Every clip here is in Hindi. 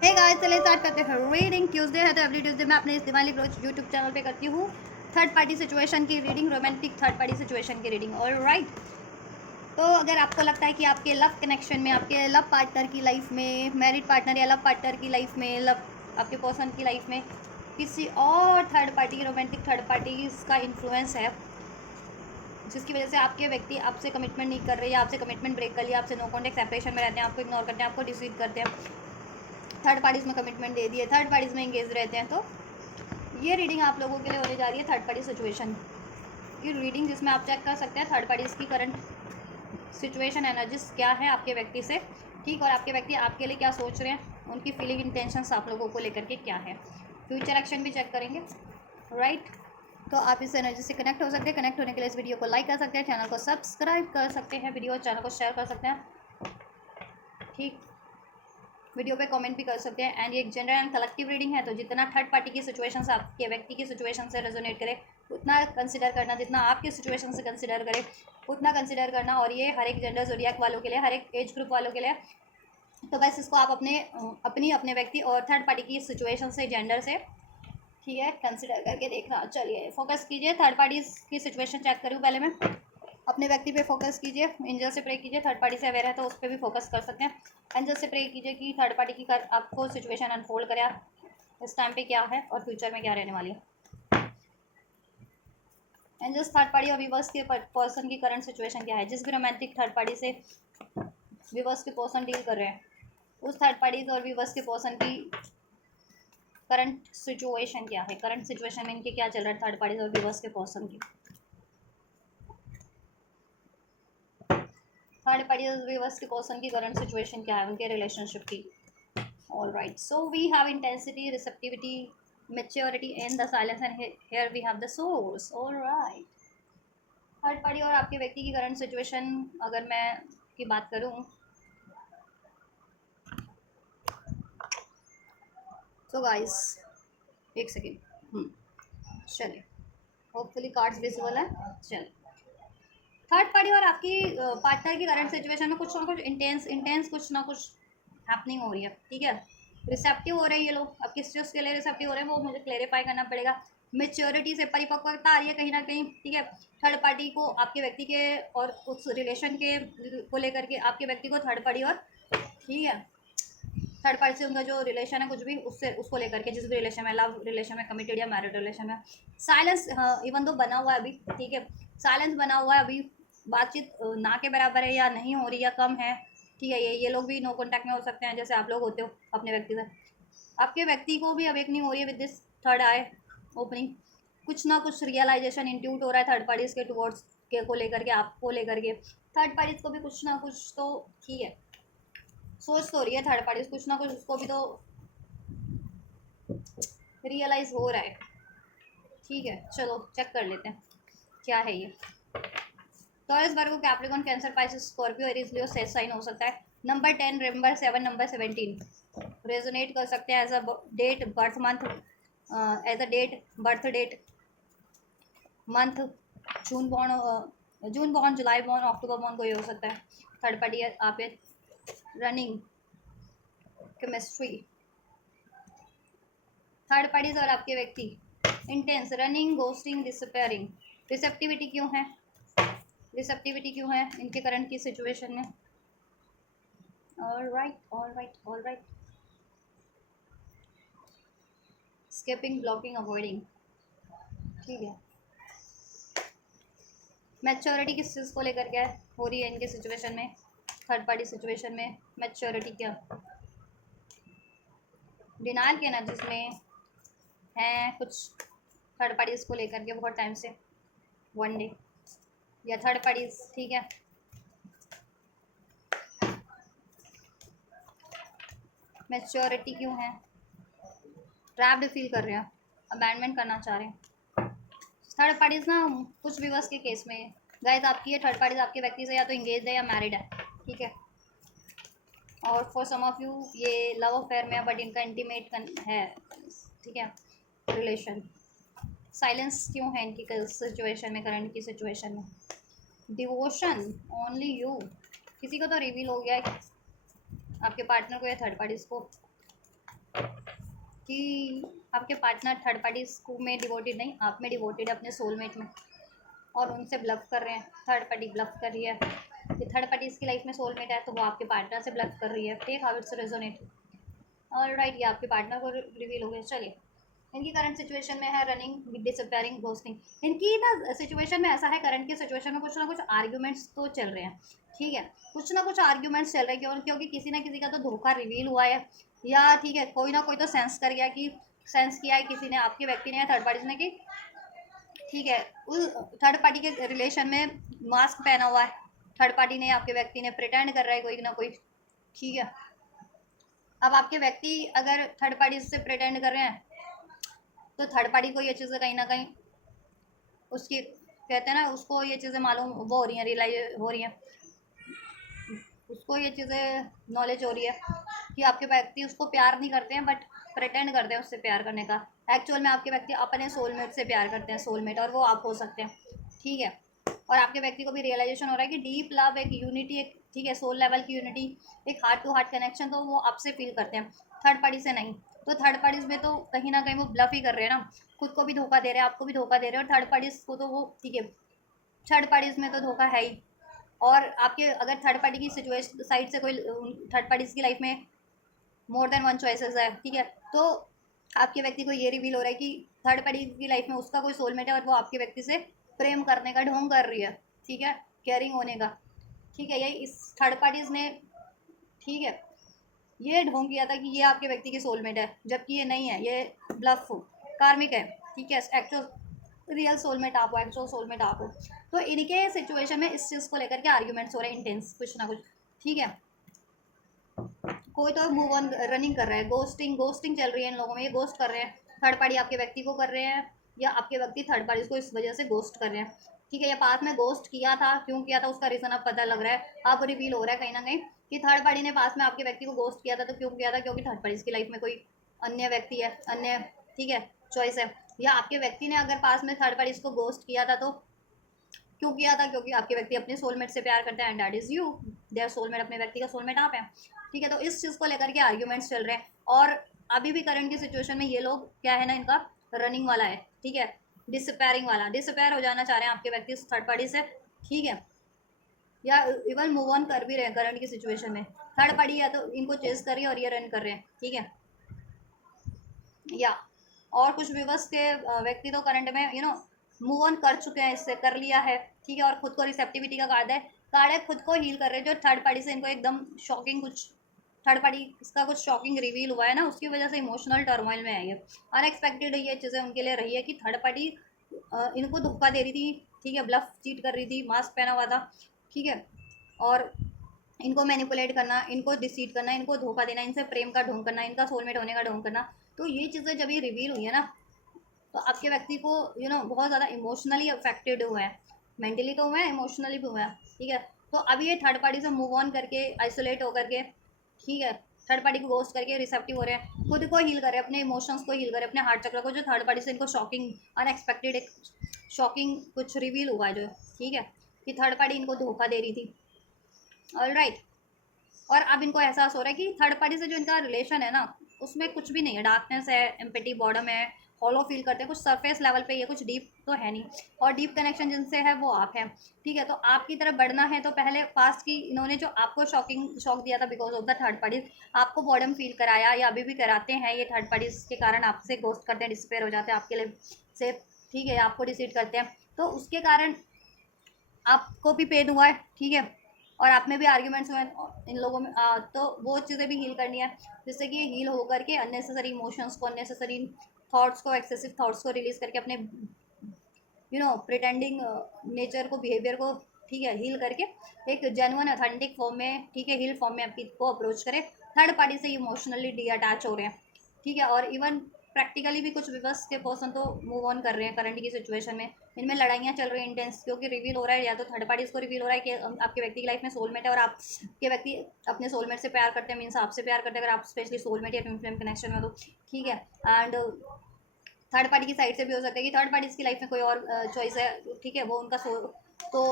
हे गाइस, चलिए स्टार्ट करते हैं। रीडिंग ट्यूसडे है तो एवरी ट्यूसडे मैं अपने इस दिवाली रोज यूट्यूब चैनल पे करती हूँ थर्ड पार्टी सिचुएशन की reading, romantic third party situation की रीडिंग। ऑलराइट, तो अगर आपको लगता है कि आपके लव कनेक्शन में, आपके लव पार्टनर की लाइफ में, मैरिड पार्टनर या लव पार्टनर की लाइफ में, लव आपके पर्सन की लाइफ में किसी और third party, romantic third party का इन्फ्लुएंस है, जिसकी वजह से आपके व्यक्ति आपसे कमिटमेंट नहीं कर रहे, या आपसे कमिटमेंट ब्रेक कर लिया, आपसे नो कॉन्टेक्ट सेपरेशन में रहते हैं, आपको इग्नोर करते हैं, आपको डिसीव करते हैं, थर्ड पार्टीज में कमिटमेंट दे दिए, थर्ड पार्टीज में इंगेज रहते हैं, तो ये रीडिंग आप लोगों के लिए होने जा रही है थर्ड पार्टी सिचुएशन की रीडिंग, जिसमें आप चेक कर सकते हैं थर्ड पार्टीज की करंट सिचुएशन एनर्जीज क्या है आपके व्यक्ति से, ठीक, और आपके व्यक्ति आपके लिए क्या सोच रहे हैं, उनकी फीलिंग इंटेंशंस आप लोगों को लेकर के क्या है, फ्यूचर एक्शन भी चेक करेंगे। राइट, तो आप इस एनर्जी से कनेक्ट हो सकते हैं। कनेक्ट होने के लिए इस वीडियो को लाइक कर सकते हैं, चैनल को सब्सक्राइब कर सकते हैं, वीडियो और चैनल को शेयर कर सकते हैं, ठीक, वीडियो पे कमेंट भी कर सकते हैं। एंड ये एक जनरल एंड कलेक्टिव रीडिंग है, तो जितना थर्ड पार्टी की सिचुएशन से आपके व्यक्ति की सिचुएशन से रेजोनेट करे उतना कंसिडर करना, जितना आपकी सिचुएशन से कंसिडर करे उतना कंसिडर करना, और ये हर एक जेंडर ज़ोडिएक वालों के लिए, हर एक एज ग्रुप वालों के लिए। तो बस इसको आप अपने व्यक्ति और थर्ड पार्टी की सिचुएशन से, जेंडर से, ठीक है, कंसिडर करके देखना। चलिए फोकस कीजिए, थर्ड पार्टी की सिचुएशन चेक करूँ पहले मैं, अपने व्यक्ति पे फोकस कीजिए, एंजल से प्रे कीजिए, थर्ड पार्टी से अवेयर है तो उस पर भी फोकस कर सकते हैं। एंजल से प्रे कीजिए कि थर्ड पार्टी की आपको सिचुएशन अनफोल्ड करे, इस टाइम पे क्या है और फ्यूचर में क्या रहने वाली है। एंजल्स, थर्ड पार्टी और विवर्स के पर्सन की करंट सिचुएशन क्या है, जिस भी रोमांटिक थर्ड पार्टी से विवर्स के पर्सन डील कर रहे हैं, उस थर्ड पार्टी और विवर्स के पर्सन की करंट सिचुएशन क्या है, करंट सिचुएशन में इनके क्या चल रहा है थर्ड पार्टी और विवर्स के पर्सन की, थर्ड पार्टी और विवर्स के पर्सन की करंट सिचुएशन क्या है, उनके रिलेशनशिप की। All right. So we have intensity, receptivity, maturity, and the silence, and here we have the source. All right. Third party और आपके व्यक्ति की करंट सिचुएशन अगर मैं की बात करूं, तो गाइस एक सेकेंड, चलिए, होपफुली कार्ड्स विजिबल है। चलिए, थर्ड पार्टी और आपकी पार्टनर की करंट सिचुएशन में कुछ ना कुछ इंटेंस कुछ ना कुछ हैपनिंग हो रही है, ठीक है, रिसेप्टिव हो रहे हैं ये लोग। अब किस चीज़ के लिए रिसेप्टिव हो रहे हैं वो मुझे क्लेरिफाई करना पड़ेगा। मेच्योरिटी से परिपक्वता आ रही है कहीं ना कहीं, ठीक है, थर्ड पार्टी को आपके व्यक्ति के और उस रिलेशन के को लेकर के, आपके व्यक्ति को थर्ड पार्टी और, ठीक है, थर्ड पार्टी से उनका जो रिलेशन है कुछ भी, उससे उसको लेकर के, जिस भी रिलेशन में, लव रिलेशन में, कमिटेड या मैरिड रिलेशन में, साइलेंस इवन तो बना हुआ है अभी, ठीक है, साइलेंस बना हुआ है अभी, बातचीत ना के बराबर है या नहीं हो रही या कम है, ठीक है, ये लोग भी नो कॉन्टैक्ट में हो सकते हैं जैसे आप लोग होते हो अपने व्यक्ति से। आपके व्यक्ति को भी अवेकनिंग हो रही है with this third I opening, कुछ ना कुछ रियलाइजेशन इंट्यूट हो रहा है थर्ड पार्टीज के टुवर्ड्स के को लेकर के, आपको लेकर के, थर्ड पार्टीज को भी कुछ ना कुछ तो, ठीक है, सोच तो रही है थर्ड पार्टीज कुछ ना कुछ, उसको भी तो रियलाइज हो रहा है, ठीक है। चलो चेक कर लेते हैं क्या है ये। Taurus, Virgo, Capricorn, Cancer, Pisces, Scorpio, Aries, Leo, सेज साइन हो सकता है। नंबर 10, नंबर 7, नंबर 17 रेजोनेट कर सकते हैं as a date, birth month, as a date, birth date, month, June born, June born, July born, October born, कोई हो सकता है। थर्ड पार्टी आप रनिंग, केमिस्ट्री, थर्ड पार्टीज और आपके व्यक्ति intense, running, ghosting, disappearing. Receptivity क्यों है, रिसेप्टिविटी क्यों है इनके करंट की सिचुएशन में। Alright, alright, alright, skipping, blocking, avoiding, ठीक है। मैच्योरिटी किस चीज़ को लेकर क्या हो रही है इनके सिचुएशन में, थर्ड पार्टी सिचुएशन में मैच्योरिटी क्या, डिनाइल के एनर्जीज में हैं कुछ थर्ड पार्टीज को लेकर के बहुत टाइम से, वन डे या थर्ड पार्टीज, ठीक है, मैच्योरिटी क्यों है, ट्रैप्ड फील कर रहे हैं, अबैंडमेंट करना चाह रहे हैं थर्ड पार्टीज ना, कुछ व्यूअर्स के केस में गाइस आपकी ये थर्ड पार्टीज आपके व्यक्ति से या तो इंगेज है या मैरिड है, ठीक है, और फॉर सम ऑफ यू ये लव अफेयर में है बट इनका इंटीमेट है, ठीक है, रिलेशन। साइलेंस क्यों है इनकी सिचुएशन में, करंट की सिचुएशन में। डिवोशन, ओनली यू, किसी को तो रिवील हो गया है आपके पार्टनर को या थर्ड पार्टीज को, कि आपके पार्टनर थर्ड पार्टी में डिवोटेड नहीं, आप में डिवोटेड है, अपने सोलमेट में, और उनसे ब्लफ कर रहे हैं। थर्ड पार्टी ब्लफ कर रही है कि थर्ड पार्टी इसकी लाइफ में सोलमेट है, तो वो आपके पार्टनर से ब्लफ कर रही है। Take how it's resonate. और राइट, ये आपके पार्टनर को रिवील हो गया। चलिए, इनकी करंट सिचुएशन में है रनिंग, डिसअपियरिंग, घोस्टिंग। इनकी ना सिचुएशन में ऐसा है, करंट की सिचुएशन में कुछ ना कुछ आर्ग्यूमेंट्स तो चल रहे हैं, ठीक है, कुछ ना कुछ आर्ग्यूमेंट्स चल रहे हैं, क्योंकि किसी ना किसी का तो धोखा रिवील हुआ है, या ठीक है कोई ना कोई तो सेंस कर गया, कि सेंस किया है किसी ने, आपके व्यक्ति ने या थर्ड पार्टी ने, कि ठीक है उस थर्ड पार्टी के रिलेशन में मास्क पहना हुआ है थर्ड पार्टी ने, आपके व्यक्ति ने प्रिटेंड कर रहा है कोई ना कोई, ठीक है। अब आपके व्यक्ति अगर थर्ड पार्टी से प्रिटेंड कर रहे हैं, तो थर्ड पार्टी को ये चीज़ें कहीं ना कहीं उसकी, कहते हैं ना, उसको ये चीज़ें मालूम वो हो रही हैं, रियलाइज हो रही हैं, उसको ये चीज़ें नॉलेज हो रही है कि आपके व्यक्ति उसको प्यार नहीं करते हैं, बट प्रिटेंड करते हैं उससे प्यार करने का। एक्चुअल में आपके व्यक्ति अपने सोलमेट से प्यार करते हैं, सोलमेट, और वो आप हो सकते हैं, ठीक है। और आपके व्यक्ति को भी रियलाइजेशन हो रहा है कि डीप लव, एक यूनिटी, एक ठीक है सोल लेवल की यूनिटी, एक हार्ट टू हार्ट कनेक्शन, तो वो आपसे फील करते हैं, थर्ड पार्टी से नहीं। तो थर्ड पार्टीज में तो कहीं ना कहीं वो ब्लफ ही कर रहे हैं ना, खुद को भी धोखा दे रहे हैं, आपको भी धोखा दे रहे हैं, और थर्ड पार्टीज को तो वो ठीक है, थर्ड पार्टीज में तो धोखा है ही। और आपके अगर थर्ड पार्टी की सिचुएशन साइड से कोई थर्ड पार्टीज की लाइफ में मोर देन वन चॉइसेस है, ठीक है, तो आपके व्यक्ति को ये रिवील हो रहा है कि थर्ड पार्टी की लाइफ में उसका कोई सोलमेट है, और वो आपके व्यक्ति से प्रेम करने का ढोंग कर रही है, ठीक है, केयरिंग होने का, ठीक है। यही इस थर्ड पार्टीज ने, ठीक है, ये ढोंग किया था कि ये आपके व्यक्ति की सोलमेट है, जबकि ये नहीं है, ये ब्लफ हो, कार्मिक है, ठीक है। एक्चुअल रियल सोलमेट आप हो, एक्चुअल सोलमेट आप हो। तो इनके सिचुएशन में इस चीज़ को लेकर के आर्ग्यूमेंट्स हो रहे हैं, इंटेंस कुछ ना कुछ, ठीक है। कोई तो मूव ऑन रनिंग कर रहा है, गोस्टिंग गोस्टिंग चल रही है इन लोगों में, ये गोस्ट कर रहे हैं, थर्ड पार्टी आपके व्यक्ति को कर रहे हैं, या आपके व्यक्ति थर्ड पार्टी को इस वजह से गोस्ट कर रहे हैं, ठीक है। ये पास में गोस्ट किया था, क्यों किया था उसका रीज़न अब पता लग रहा है, अब रिवील हो रहा है कहीं ना कहीं कि थर्ड पार्टी ने पास में आपके व्यक्ति को गोस्ट किया था, तो क्यों किया था, क्योंकि थर्ड पार्टी की लाइफ में कोई अन्य व्यक्ति है, अन्य, ठीक है, चॉइस है। या आपके व्यक्ति ने अगर पास में थर्ड पार्टी को गोस्ट किया था, तो क्यों किया था, क्योंकि आपके व्यक्ति अपने सोलमेट से प्यार करते हैं, and that is you, their soulmate, अपने व्यक्ति का सोलमेट आप हैं, ठीक है। तो इस चीज़ को लेकर के आर्ग्यूमेंट्स चल रहे हैं, और अभी भी करंट की सिचुएशन में ये लोग क्या है ना, इनका रनिंग वाला है, ठीक है, डिसअपेयरिंग वाला, डिसअपेयर हो जाना चाह रहे हैं आपके व्यक्ति थर्ड पार्टी से, ठीक है, या इवन मूव ऑन कर भी रहे हैं करंट की सिचुएशन में। थर्ड पार्टी या तो इनको चेस कर रही है और ये रन कर रहे हैं, ठीक है, या और कुछ विवश के व्यक्ति तो करंट में मूव ऑन कर चुके हैं, इससे कर लिया है, ठीक है, और खुद को रिसेप्टिविटी का कार्ड है, खुद को हील कर रहे हैं। जो थर्ड पार्टी से इनको एकदम शॉकिंग कुछ, थर्ड पार्टी इसका कुछ शॉकिंग रिवील हुआ है ना, उसकी वजह से इमोशनल टर्मोइल में है, ये अनएक्सपेक्टेड ये चीज़ें उनके लिए रही है कि थर्ड पार्टी इनको धोखा दे रही थी, ठीक है, ब्लफ चीट कर रही थी, मास्क पहना हुआ था, ठीक है, और इनको मैनिपुलेट करना, इनको डिसीट करना, इनको धोखा देना, इनसे प्रेम का ढोंग करना, इनका सोलमेट होने का ढोंग करना। तो ये चीज़ें जब ये रिवील हुई है ना, तो आपके व्यक्ति को बहुत ज़्यादा इमोशनली अफेक्टेड हुए हैं, मेंटली तो हुए हैं, इमोशनली भी हुए हैं, ठीक है। तो अभी ये थर्ड पार्टी से मूव ऑन करके, आइसोलेट होकर के, ठीक है, थर्ड पार्टी को गोस्ट करके रिसेप्टिव हो रहे हैं, खुद को हील कर रहे हैं, अपने इमोशंस को हील कर रहे हैं, अपने हार्ट चक्र को, जो थर्ड पार्टी से इनको शॉकिंग, अनएक्सपेक्टेड एक शॉकिंग कुछ रिवील हुआ है जो, ठीक है, कि थर्ड पार्टी इनको धोखा दे रही थी, ऑल राइट। और अब इनको एहसास हो रहा है कि थर्ड पार्टी से जो इनका रिलेशन है ना, उसमें कुछ भी नहीं है, डार्कनेस है, एम्पैथी बॉडम है, हॉलो फील करते हैं, कुछ सरफेस लेवल पे, ये कुछ डीप तो है नहीं, और डीप कनेक्शन जिनसे है वो आप हैं, ठीक है। तो आपकी तरफ बढ़ना है, तो पहले पास्ट की इन्होंने जो आपको शॉक दिया था because of the third party, आपको बॉडम फील कराया, या अभी भी कराते हैं ये थर्ड पार्टीज के कारण, आपसे गोस्ट करते हैं, डिस्पेयर हो जाते हैं आपके लिए से, ठीक है, आपको डिसीड करते हैं, तो उसके कारण आपको भी पेन हुआ है, ठीक है, और आप में भी आर्ग्यूमेंट्स हुए इन लोगों में, तो वो चीज़ें भी हील करनी है, जिससे कि ये हील होकर के अननेसेसरी इमोशंस को, अननेसेसरी थॉट्स को, एक्सेसिव थॉट्स को रिलीज करके अपने प्रिटेंडिंग नेचर को, बिहेवियर को, ठीक है, हील करके एक जेन्युइन ऑथेंटिक फॉर्म में, ठीक है, हील फॉर्म में आपकी को अप्रोच करें। थर्ड पार्टी से इमोशनली डी अटैच हो रहे हैं, ठीक है, और इवन प्रैक्टिकली भी कुछ विवश के पर्सन तो मूव ऑन कर रहे हैं करंट की सिचुएशन में। इनमें लड़ाइयाँ चल रही हैं इंटेंस, क्योंकि रिवील हो रहा है, या तो थर्ड पार्टीज को रिवील हो रहा है कि आपके व्यक्ति की लाइफ में सोलमेट है, और आपके व्यक्ति अपने सोलमेट से प्यार करते हैं, मीन्स आपसे प्यार करते हैं, अगर आप स्पेशली सोलमेट या ट्विन फ्लेम कनेक्शन में हो तो, ठीक है। एंड थर्ड पार्टी की साइड से भी हो सकता है कि थर्ड पार्टी की लाइफ में कोई और चॉइस है, ठीक है, वो उनका तो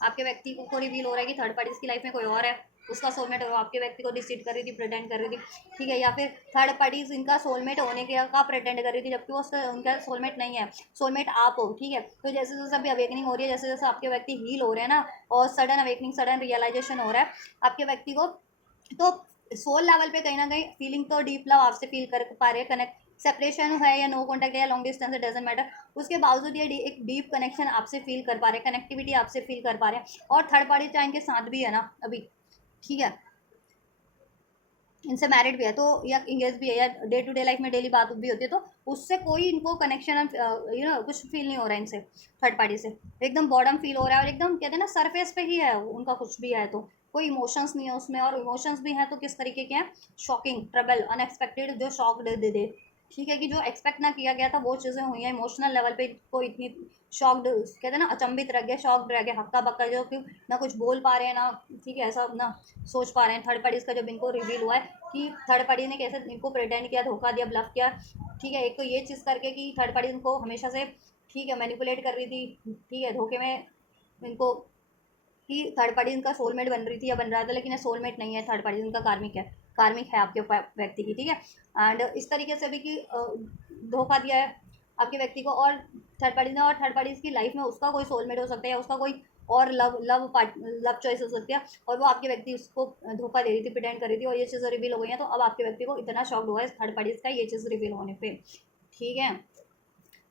आपके व्यक्ति को रिवील हो रहा है कि थर्ड पार्टी की लाइफ में कोई और है, उसका सोलमेट वो आपके व्यक्ति को डिसीट कर रही थी, प्रिटेंड कर रही थी, ठीक है, या फिर थर्ड पार्टीज इनका सोलमेट होने के का प्रिटेंड कर रही थी, जबकि वो उसका उनका सोलमेट नहीं है, सोलमेट आप हो, ठीक है। तो जैसे जैसे अभी अवेकनिंग हो रही है, जैसे जैसे आपके व्यक्ति हील हो रहे हैं ना, और सडन अवेकनिंग, सडन रियलाइजेशन हो रहा है आपके व्यक्ति को, तो सोल लेवल पे कहीं ना कहीं फीलिंग तो डीप लव आपसे फील कर पा रहे हैं, कनेक्ट, सेपरेशन है या नो कॉन्टैक्ट या लॉन्ग डिस्टेंस, डजेंट मैटर, उसके बावजूद ये एक डीप कनेक्शन आपसे फील कर पा रहे हैं, कनेक्टिविटी आपसे फील कर पा रहे हैं, और थर्ड पार्टी चाहे इनके साथ भी है ना अभी, ठीक है, इनसे मैरिड भी है तो, या इंगेज भी है, या डे टू डे लाइफ में डेली बात भी होती है, तो उससे कोई इनको कनेक्शन कुछ फील नहीं हो रहा है इनसे, थर्ड पार्टी से एकदम बॉडम फील हो रहा है, और एकदम कहते हैं ना सरफेस पे ही है उनका, कुछ भी है तो कोई इमोशंस नहीं है उसमें, और इमोशंस भी हैं तो किस तरीके के हैं, शॉकिंग, ट्रबल, अनएक्सपेक्टेड, जो शॉक दे, ठीक है, कि जो एक्सपेक्ट ना किया गया था वो चीज़ें हुई हैं, इमोशनल लेवल पे कोई इतनी शॉक्ड, कहते हैं ना अचंभित रह गए, शॉक्ड रह गए, हक्का बक्का, जो कि ना कुछ बोल पा रहे हैं ना, ठीक है, ऐसा ना सोच पा रहे हैं। थर्ड पार्टीज का जब इनको रिवील हुआ है कि थर्ड पार्टी ने कैसे इनको प्रिटेंड किया, धोखा दिया, ब्लफ किया, ठीक है, एक तो ये चीज़ करके कि थर्ड पार्टी इनको हमेशा से, ठीक है, मैनिपुलेट कर रही थी, ठीक है, धोखे में इनको, कि थर्ड पार्टी इनका सोलमेट बन रही थी या बन रहा था, लेकिन ये सोलमेट नहीं है, थर्ड पार्टी इनका कार्मिक है, कार्मिक है आपके व्यक्ति की, ठीक है। एंड इस तरीके से भी कि धोखा दिया है आपके व्यक्ति को, और थर्ड पार्टी ने, और थर्ड पार्टी की लाइफ में उसका कोई सोलमेट हो सकता है, या उसका कोई और लव चॉइस हो सकती है, और वो आपके व्यक्ति उसको धोखा दे रही थी, प्रिटेंड कर रही थी, और ये चीज़ें रिवील हो गई हैं, तो अब आपके व्यक्ति को इतना शॉक हुआ है थर्ड पार्टीज का ये चीज़ रिवील होने पे, ठीक है।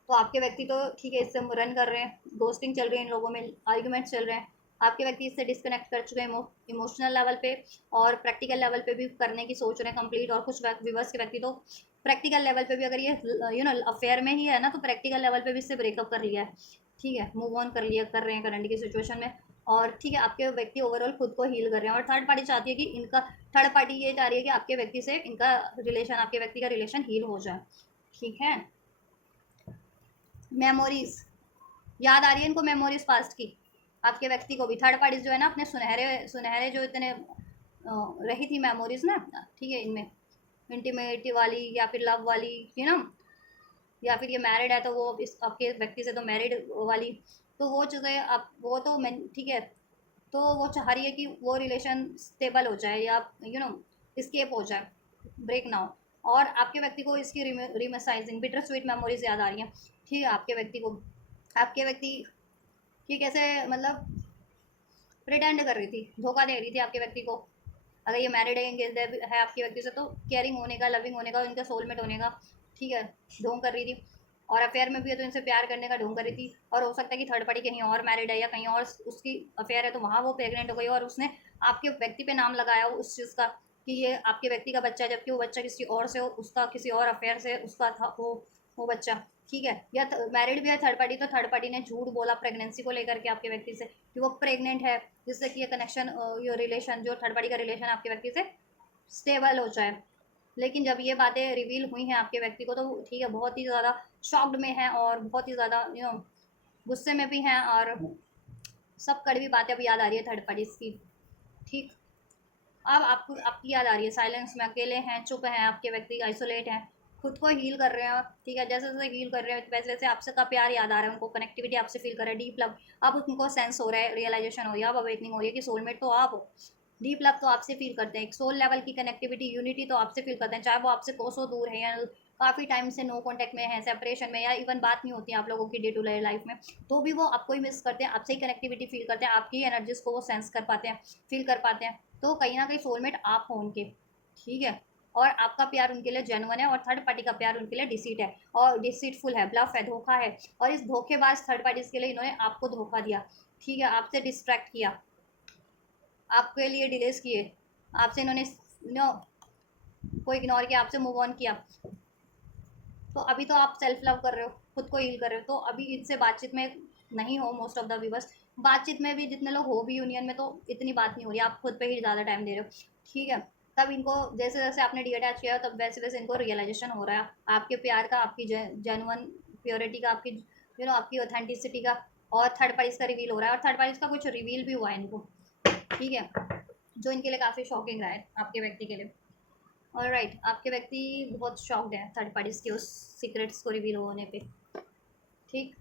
तो आपके व्यक्ति तो ठीक है इससे रन कर रहे हैं, दोस्टिंग चल रही है इन लोगों में, आर्ग्यूमेंट्स चल रहे हैं, आपके व्यक्ति इससे डिस्कनेक्ट कर चुके हैं इमोशनल लेवल पे, और प्रैक्टिकल लेवल पे भी करने की सोच रहे हैं कंप्लीट, और कुछ व्यूवर्स के व्यक्ति तो प्रैक्टिकल लेवल पे भी, अगर ये अफेयर में ही है ना, तो प्रैक्टिकल लेवल पे भी इससे ब्रेकअप कर लिया है, ठीक है, मूव ऑन कर रहे हैं करंट की सिचुएशन में, और ठीक है, आपके व्यक्ति ओवरऑल खुद को हील कर रहे हैं, और थर्ड पार्टी चाहती है कि इनका, थर्ड पार्टी ये चाह रही है कि आपके व्यक्ति से इनका रिलेशन, आपके व्यक्ति का रिलेशन हील हो जाए, ठीक है। मेमोरीज याद आ रही है इनको, मेमोरीज पास्ट की, आपके व्यक्ति को भी, थर्ड पार्टीज जो है ना अपने सुनहरे सुनहरे जो इतने रही थी मेमोरीज ना, ठीक है, इनमें इंटीमेटी वाली, या फिर लव वाली, या फिर ये मैरिड है तो वो इस आपके व्यक्ति से तो मैरिड वाली, तो वो चीज़ें आप वो तो मैं, ठीक है, तो वो चाह रही है कि वो रिलेशन स्टेबल हो जाए, या स्केप हो जाए, ब्रेक ना हो, और आपके व्यक्ति को इसकी रिमेसाइजिंग बिटर स्वीट मेमोरीज याद आ रही हैं, ठीक है, आपके व्यक्ति को, आपके व्यक्ति कि कैसे मतलब प्रिटेंड कर रही थी, धोखा दे रही थी आपके व्यक्ति को, अगर ये मैरिड है, एंगेज है आपके व्यक्ति से, तो केयरिंग होने का, लविंग होने का, इनका सोलमेट होने का, ठीक है, ढोंग कर रही थी, और अफेयर में भी है तो इनसे प्यार करने का ढोंग कर रही थी, और हो सकता है कि थर्ड पार्टी कहीं और मैरिड है, या कहीं और उसकी अफेयर है, तो वहाँ वो प्रेग्नेंट हो गई, और उसने आपके व्यक्ति पे नाम लगाया उस चीज़ का कि ये आपके व्यक्ति का बच्चा है, जबकि वो बच्चा किसी और से, उसका किसी और अफेयर से उसका था वो बच्चा, ठीक है, या मैरिड भी है थर्ड पार्टी, तो थर्ड पार्टी ने झूठ बोला प्रेगनेंसी को लेकर के आपके व्यक्ति से कि वो प्रेग्नेंट है, जिससे कि ये कनेक्शन, ये रिलेशन, जो थर्ड पार्टी का रिलेशन आपके व्यक्ति से स्टेबल हो जाए। लेकिन जब ये बातें रिवील हुई हैं आपके व्यक्ति को, तो ठीक है, बहुत ही ज़्यादा शॉक्ड में है, और बहुत ही ज़्यादा गुस्से में भी हैं, और सब कड़वी बातें अब याद आ रही है थर्ड पार्टी की, ठीक। अब आपको आपकी याद आ रही है, साइलेंस में अकेले हैं, चुप हैं, आपके व्यक्ति आइसोलेट हैं, खुद को हील कर रहे हैं, ठीक है, जैसे जैसे हील कर रहे हैं वैसे वैसे आपसे का प्यार याद आ रहा है उनको, कनेक्टिविटी आपसे फील कर रहे हैं, डीप लव अब उनको सेंस हो रहा है, रियलाइजेशन हो रही है, अब अवेकनिंग हो रही है कि सोलमेट तो आप हो, डीप लव तो आपसे फील करते हैं, एक सोल लेवल की कनेक्टिविटी, यूनिटी तो आपसे फील करते हैं, चाहे वो आपसे कोसों दूर है, या काफ़ी टाइम से नो कॉन्टैक्ट में है, सेपरेशन में, या इवन बात नहीं होती है आप लोगों की डे टू डे लाइफ में, तो भी वो आपको ही मिस करते हैं, आपसे ही कनेक्टिविटी फील करते हैं, आपकी एनर्जीज को वो सेंस कर पाते हैं, फील कर पाते हैं, तो कहीं ना कहीं सोलमेट आप हो उनके, ठीक है, और आपका प्यार उनके लिए जेन्युइन है, और थर्ड पार्टी का प्यार उनके लिए डिसीट है, और डिसीटफुल है, ब्लफ है, धोखा है, और इस धोखेबाज थर्ड पार्टीज के लिए इन्होंने आपको धोखा दिया, ठीक है, आपसे डिस्ट्रैक्ट किया, आपके लिए डिलेस किए, आपसे इन्होंने को इग्नोर किया, आपसे मूव ऑन किया, तो अभी तो आप सेल्फ लव कर रहे हो, खुद को हील कर रहे हो, तो अभी इनसे बातचीत में नहीं हो, मोस्ट ऑफ द व्यूवर्स बातचीत में भी जितने लोग हो भी यूनियन में, तो इतनी बात नहीं हो रही, आप खुद पे ही ज़्यादा टाइम दे रहे हो, ठीक है, तब इनको जैसे जैसे आपने डी अटैच किया तब वैसे वैसे इनको रियलाइजेशन हो रहा है आपके प्यार का, आपकी जेनुअन प्योरिटी का, आपकी आपकी ऑथेंटिसिटी का, और थर्ड पार्टीज का रिवील हो रहा है, और थर्ड पार्टीज का कुछ रिवील भी हुआ है इनको, ठीक है, जो इनके लिए काफ़ी शॉकिंग रहा है आपके व्यक्ति के लिए, और राइट आपके व्यक्ति बहुत शॉक्ड है थर्ड पार्टीज के उस सीक्रेट्स को रिवील होने पे, ठीक,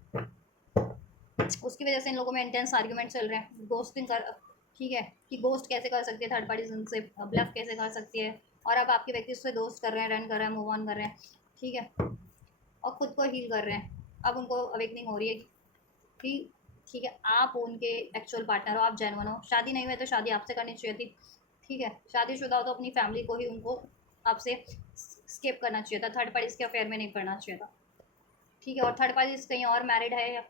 उसकी वजह से इन लोगों में इंटेंस आर्ग्यूमेंट चल रहे हैं, गोस्टिंग कर ठीक है, कि गोस्ट कैसे कर सकती है थर्ड पार्टी उनसे, ब्लफ कैसे कर सकती है। और अब आपके व्यक्ति उससे दोस्त कर रहे हैं, रन कर रहे हैं, मूव ऑन कर रहे हैं, ठीक है, और खुद को हील कर रहे हैं। अब उनको अवेकनिंग हो रही है कि ठीक है, आप उनके एक्चुअल पार्टनर हो, आप जेन्युइन हो, शादी नहीं हुई तो शादी आपसे करनी चाहिए थी, ठीक है, शादीशुदा हो तो अपनी फैमिली को ही उनको आपसे स्केप करना चाहिए था, थर्ड पार्टी के अफेयर में नहीं पड़ना चाहिए था, ठीक है। और थर्ड पार्टी कहीं और मैरिड है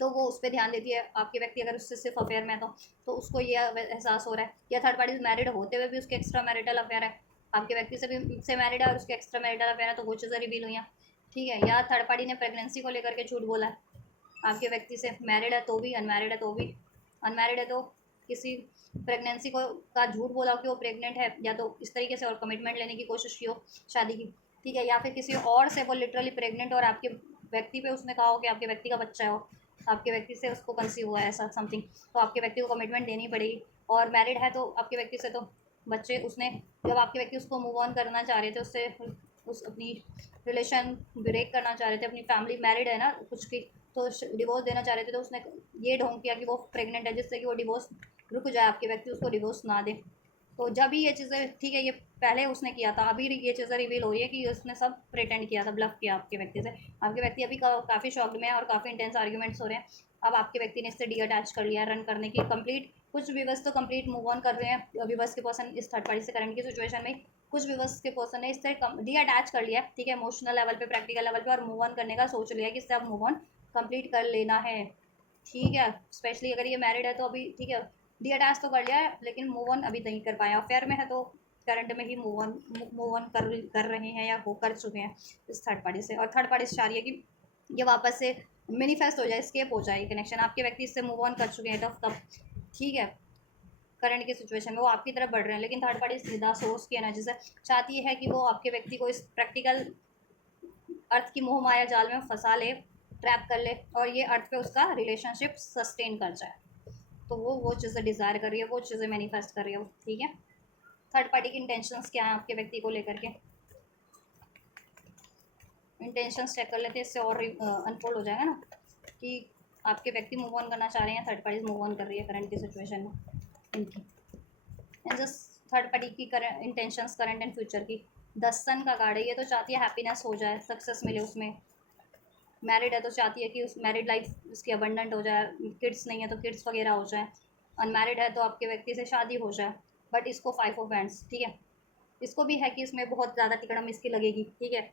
तो वो उस पर ध्यान देती है, आपके व्यक्ति अगर उससे सिर्फ अफेयर में है तो उसको ये एहसास हो रहा है, या थर्ड पार्टी मैरिड होते हुए भी उसके एक्स्ट्रा मैरिटल अफेयर है, आपके व्यक्ति से भी से मैरिड है और उसके एक्स्ट्रा मैरिटल अफेयर है, तो वो चीज़ें रिवील हुई हैं, ठीक है। या थर्ड पार्टी ने प्रेगनेंसी को लेकर के झूठ बोला है, आपके व्यक्ति से मैरिड है तो भी, अनमैरिड है तो भी, अनमैरिड है तो किसी प्रेगनेंसी को का झूठ बोला कि वो प्रेग्नेंट है, या तो इस तरीके से और कमिटमेंट लेने की कोशिश की हो शादी की, ठीक है, या फिर किसी और से वो लिटरली प्रेग्नेंट और आपके व्यक्ति पे उसने कहा हो कि आपके व्यक्ति का बच्चा हो, आपके व्यक्ति से उसको कंसीव हुआ है ऐसा समथिंग, तो आपके व्यक्ति को कमिटमेंट देनी पड़ेगी। और मैरिड है तो आपके व्यक्ति से तो बच्चे उसने, जब आपके व्यक्ति उसको मूव ऑन करना चाह रहे थे उससे, उस अपनी रिलेशन ब्रेक करना चाह रहे थे, अपनी फैमिली मैरिड है ना कुछ की, तो डिवोर्स देना चाह रहे थे, तो उसने ये ढोंग किया कि वो प्रेग्नेंट है, जिससे कि वो डिवोर्स रुक जाए, आपके व्यक्ति उसको डिवोर्स ना दे। तो जब भी ये चीज़ें, ठीक है, ये पहले उसने किया था, अभी ये चीज़ें रिवील हो रही है कि उसने सब प्रिटेंड किया था, ब्लफ किया आपके व्यक्ति से। आपके व्यक्ति अभी काफ़ी शॉक्ड में है और काफ़ी इंटेंस आर्ग्यूमेंट्स हो रहे हैं। अब आपके व्यक्ति ने इससे डी अटैच कर लिया है, रन करने की कंप्लीट, कुछ व्यूवर्स तो कंप्लीट मूव ऑन कर रहे हैं, व्यूवर्स के पर्सन इस थर्ड पार्टी से करंट की सिचुएशन में, कुछ व्यूवर्स के पर्सन ने इससे डी अटैच कर लिया है, ठीक है, इमोशनल लेवल पे, प्रैक्टिकल लेवल पे, और मूव ऑन करने का सोच लिया है कि इससे अब मूव ऑन कंप्लीट कर लेना है, ठीक है। स्पेशली अगर ये मैरिड है तो अभी ठीक है, डी अटैच तो कर लिया है लेकिन मूव ऑन अभी नहीं कर पाया, अफेयर में है तो करंट में ही मूव ऑन कर रहे हैं या वो कर चुके हैं इस थर्ड पार्टी से। और थर्ड पार्टी चाह रही है कि ये वापस से मैनिफेस्ट हो जाए, स्केप हो जाए कनेक्शन, आपके व्यक्ति इससे मूव ऑन कर चुके हैं तब, ठीक है, करंट की सिचुएशन में वो आपकी तरफ बढ़ रहे हैं, लेकिन थर्ड पार्टी सीधा सोर्स की एनर्जी से चाहती है कि वो आपके व्यक्ति को इस प्रैक्टिकल अर्थ की मोह माया जाल में फंसा ले, ट्रैप कर ले, और ये अर्थ पे उसका रिलेशनशिप सस्टेन कर जाए, तो वो चीज़ें डिज़ायर कर रही है, वो चीज़ें मैनिफेस्ट कर रही है, ठीक है। थर्ड पार्टी की इंटेंशंस क्या है आपके व्यक्ति को लेकर के, इंटेंशंस चेक कर लेते हैं, इससे और अनफोल्ड हो जाएगा ना कि आपके व्यक्ति मूव ऑन करना चाह रहे हैं, थर्ड पार्टी मूव ऑन कर रही है करंट की सिचुएशन में इनकी, जस्ट थर्ड पार्टी की current intentions, current and future की। 10 सन का कार्ड है, ये तो चाहती है हैप्पीनेस हो जाए, सक्सेस मिले उसमें, मैरिड है तो चाहती है कि उस मैरिड लाइफ उसकी अबंडेंट हो जाए, किड्स नहीं है तो किड्स वगैरह हो जाए, अनमैरिड है तो आपके व्यक्ति से शादी हो जाए। बट इसको 5 ऑफ हैंड्स, ठीक है, इसको भी है कि इसमें बहुत ज़्यादा तिकड़म इसकी लगेगी, ठीक है,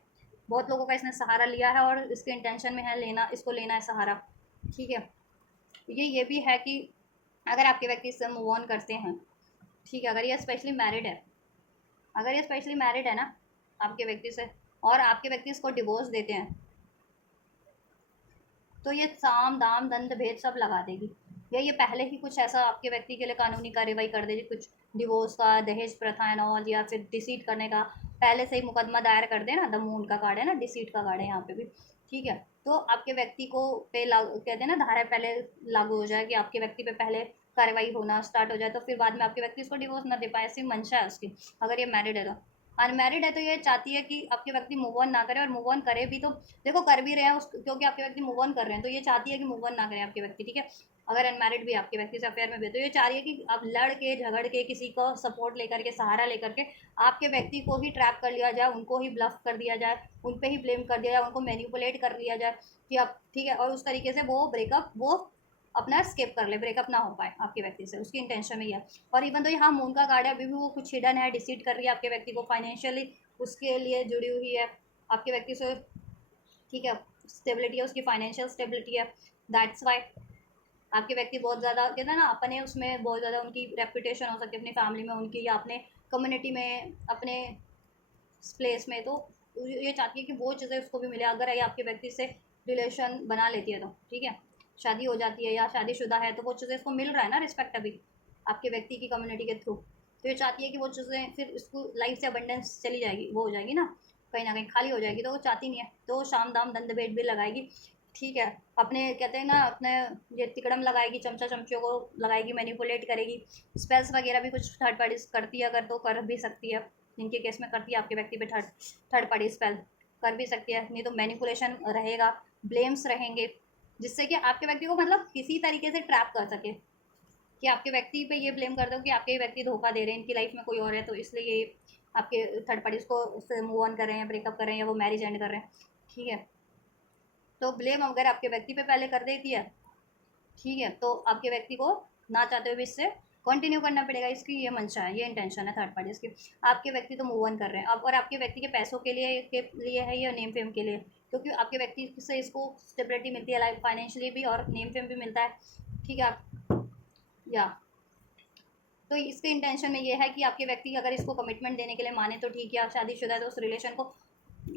बहुत लोगों का इसने सहारा लिया है और इसके इंटेंशन में है लेना, इसको लेना है सहारा, ठीक है। ये भी है कि अगर आपके व्यक्ति इससे मूव ऑन करते हैं, ठीक है, अगर ये स्पेशली मैरिड है, अगर ये स्पेशली मैरिड है ना आपके व्यक्ति से, और आपके व्यक्ति इसको डिवोर्स देते हैं, तो ये साम दाम दंड भेद सब लगा देगी, या ये पहले ही कुछ ऐसा आपके व्यक्ति के लिए कानूनी कार्रवाई कर देगी, कुछ डिवोर्स का, दहेज प्रथा एंड ऑल, या फिर डिसीट करने का पहले से ही मुकदमा दायर कर देना। द मून का कार्ड है ना, डिसीट का कार्ड है यहाँ पे भी, ठीक है। तो आपके व्यक्ति को पे लागू कहते हैं ना, धारा पहले लागू हो जाए कि आपके व्यक्ति पे पहले कार्रवाई होना स्टार्ट हो जाए, तो फिर बाद में आपके व्यक्ति उसको डिवोर्स ना दे पाए, ऐसी मंशा है उसकी, अगर ये मैरिड है तो। अनमैरिड है तो ये चाहती है कि आपके व्यक्ति मूव ऑन ना करे, और मूव ऑन करे भी तो देखो कर भी रहे हैं उस, क्योंकि आपके व्यक्ति मूव ऑन कर रहे हैं, तो ये चाहती है कि मूव ऑन ना करें आपके व्यक्ति, ठीक है। अगर अनमैरिड भी आपके व्यक्ति से अफेयर में भी, तो ये चाह रही है कि आप लड़ के झगड़ के किसी को सपोर्ट लेकर के, सहारा लेकर के आपके व्यक्ति को ही ट्रैप कर लिया जाए, उनको ही ब्लफ कर दिया जाए, उन पर ही ब्लेम कर दिया जाए, उनको मैनिपुलेट कर लिया जाए कि आप, ठीक है, और उस तरीके से वो ब्रेकअप वो अपना स्केप कर ले, ब्रेकअप ना हो पाए आपके व्यक्ति से, उसकी इंटेंशन में ही है। और इवन तो यहाँ मून का कार्ड है, अभी भी वो कुछ हिडन है, डिसीट कर रही है आपके व्यक्ति को, फाइनेंशियली उसके लिए जुड़ी हुई है आपके व्यक्ति से, ठीक है, स्टेबिलिटी है उसकी, फाइनेंशियल स्टेबिलिटी है, दैट्स वाई आपके व्यक्ति बहुत ज़्यादा कहते हैं ना, अपने उसमें बहुत ज़्यादा उनकी रेपुटेशन हो सकती है अपनी फैमिली में उनकी, या अपने कम्युनिटी में, अपने प्लेस में, तो ये चाहती है कि वो चीज़ें उसको भी मिले, अगर ये आपके व्यक्ति से रिलेशन बना लेती है तो, ठीक है, शादी हो जाती है या शादीशुदा है, तो वो चीज़ें इसको मिल रहा है ना रिस्पेक्ट अभी आपके व्यक्ति की कम्युनिटी के थ्रू, तो ये चाहती है कि वो चीज़ें फिर इसको लाइफ से अबंडेंस चली जाएगी, वो हो जाएगी ना कहीं खाली हो जाएगी, तो वो चाहती नहीं है, तो शाम दाम दंड भेद भी लगाएगी, ठीक है, अपने कहते हैं ना, अपने ये तिकड़म लगाएगी, चमचा चमचियों को लगाएगी, मैनिपुलेट करेगी, स्पेल्स वगैरह भी कुछ थर्ड पार्टी करती है, अगर तो कर भी सकती है, जिनके केस में करती है आपके व्यक्ति पे थर्ड पार्टी स्पेल कर भी सकती है, नहीं तो मैनिपुलेशन रहेगा, ब्लेम्स रहेंगे, जिससे कि आपके व्यक्ति को मतलब किसी तरीके से ट्रैप कर सके कि आपके व्यक्ति पे ये ब्लेम कर दो कि आपके व्यक्ति धोखा दे रहे हैं, इनकी लाइफ में कोई और है, तो इसलिए ये आपके थर्ड पार्टीज को उससे मूव ऑन कर रहे हैं, ब्रेकअप कर रहे हैं, या वो मैरिज एंड कर रहे हैं। ठीक है, तो ब्लेम अगर आपके व्यक्ति पे पहले कर देती है, ठीक है, तो आपके व्यक्ति को ना चाहते हुए भी इससे कंटिन्यू करना पड़ेगा। इसकी ये मंशा है, ये इंटेंशन है थर्ड पार्टीज की। आपके व्यक्ति तो मूव ऑन कर रहे हैं अब, और आपके व्यक्ति के पैसों के लिए है या नेम फेम के लिए, क्योंकि आपके व्यक्ति से इसको स्टेबिलिटी मिलती है लाइफ फाइनेंशियली भी, और नेम फेम भी मिलता है। ठीक है, आप या तो इसके इंटेंशन में ये है कि आपके व्यक्ति अगर इसको कमिटमेंट देने के लिए माने तो ठीक है, आप शादीशुदा है तो उस रिलेशन को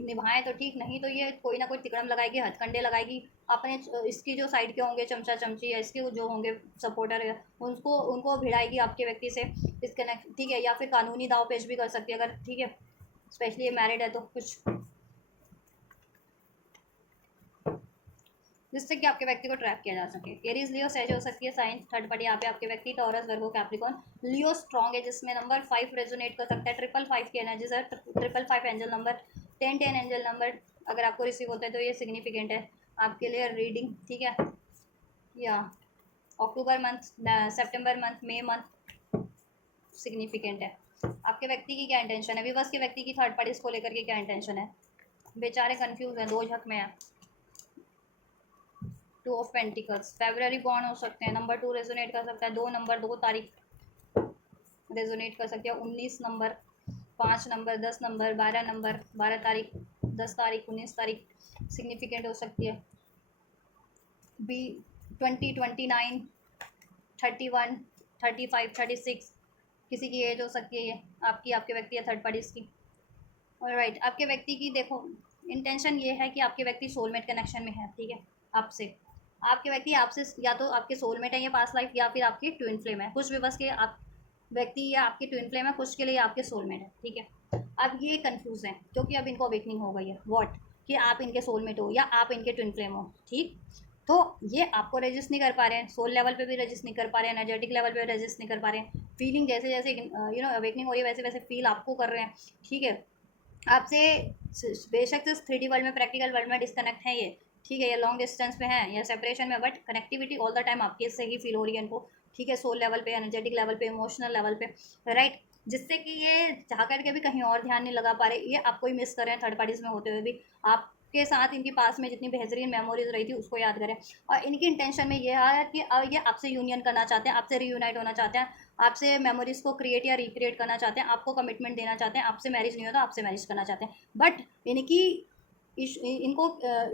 निभाएं तो ठीक, नहीं तो ये कोई ना कोई तिकड़म लगाएगी, हथकंडे लगाएगी अपने इसकी जो साइड के होंगे चमचा चमची, या इसके जो होंगे सपोर्टर है, उनको उनको भिड़ाएगी आपके व्यक्ति से डिस्कनेक्ट। ठीक है, या फिर कानूनी दाव पेश भी कर सकती है अगर, ठीक है, स्पेशली ये मैरिड है तो कुछ, जिससे कि आपके व्यक्ति को ट्रैप किया जा सके। एरीज लियो सहज हो सकती है साइन थर्ड पार्टी यहाँ पे आपके व्यक्ति, टॉरस वर्गो कैप्रिकॉन। लियो स्ट्रॉन्ग है जिसमें नंबर 5 रेजोनेट कर सकता है, 555 की energy sir, 555 angel number, 10 angel number अगर आपको रिसीव होता है तो ये सिग्निफिकेंट है आपके लिए रीडिंग। ठीक है, या अक्टूबर मंथ, सितंबर मंथ, मई मंथ सिग्निफिकेंट है। आपके व्यक्ति की क्या इंटेंशन है, विवश के व्यक्ति की थर्ड पार्टीज को लेकर के क्या इंटेंशन है, बेचारे कंफ्यूज हैं, दो झक में है। 2 ऑफ पेंटिकल्स, फेब्रवरी बॉर्न हो सकते हैं, नंबर 2 रेजोनेट कर सकता है, 2 नंबर 2 तारीख रेजोनेट कर सकती है, 19 नंबर, 5 नंबर, 10 नंबर, 12 नंबर, 12 तारीख, 10 तारीख, 19 तारीख सिग्निफिकेंट हो सकती है। बी 20, 29, 31, 35, 36 किसी की एज हो सकती है, ये आपकी, आपके व्यक्ति या थर्ड पार्टीज की। ऑलराइट, आपके व्यक्ति की देखो इंटेंशन ये है कि आपके व्यक्ति सोलमेट कनेक्शन में है। ठीक है, आपसे आपके व्यक्ति आपसे या तो आपके सोलमेट है, या पास लाइफ, या फिर आपके ट्विन फ्लेम है, कुछ भी बस के आप व्यक्ति या आपके ट्विन फ्लेम है, कुछ के लिए आपके सोलमेट है। ठीक है, अब ये कंफ्यूज हैं क्योंकि अब इनको अवेकनिंग हो गई है व्हाट, कि आप इनके सोलमेट हो या आप इनके ट्विन फ्लेम हो। ठीक, तो ये आपको रजिस्ट नहीं कर पा रहे हैं, सोल लेवल पे भी रजिस्ट नहीं कर पा रहे हैं, एनर्जेटिक लेवल पे रजिस्ट नहीं कर पा रहे हैं। फीलिंग जैसे जैसे अवेकनिंग हो रही है वैसे वैसे फील आपको कर रहे हैं। ठीक है, आपसे बेशक से 3D वर्ल्ड में, प्रैक्टिकल वर्ल्ड में डिस्कनेक्ट है ये। ठीक है, या लॉन्ग डिस्टेंस पे है या सेपरेशन में, but connectivity all the time आपके से ही फील हो रही है इनको। ठीक है, सोल लेवल पे, एनर्जेटिक लेवल पे, इमोशनल लेवल पे, राइट, जिससे कि ये चाह करके भी कहीं और ध्यान नहीं लगा पा रहे, ये आपको ही मिस कर रहे हैं थर्ड पार्टीज में होते हुए भी। आपके साथ इनकी पास में जितनी बेहतरीन मेमोरीज रही थी उसको याद करें, और इनकी इंटेंशन में ये है कि ये आपसे यूनियन करना चाहते हैं, आपसे रीयूनाइट होना चाहते हैं, आपसे मेमोरीज को क्रिएट या रिक्रिएट करना चाहते हैं, आपको कमिटमेंट देना चाहते हैं, आपसे मैरिज नहीं होता आपसे मैरिज करना चाहते हैं। बट इनकी इनको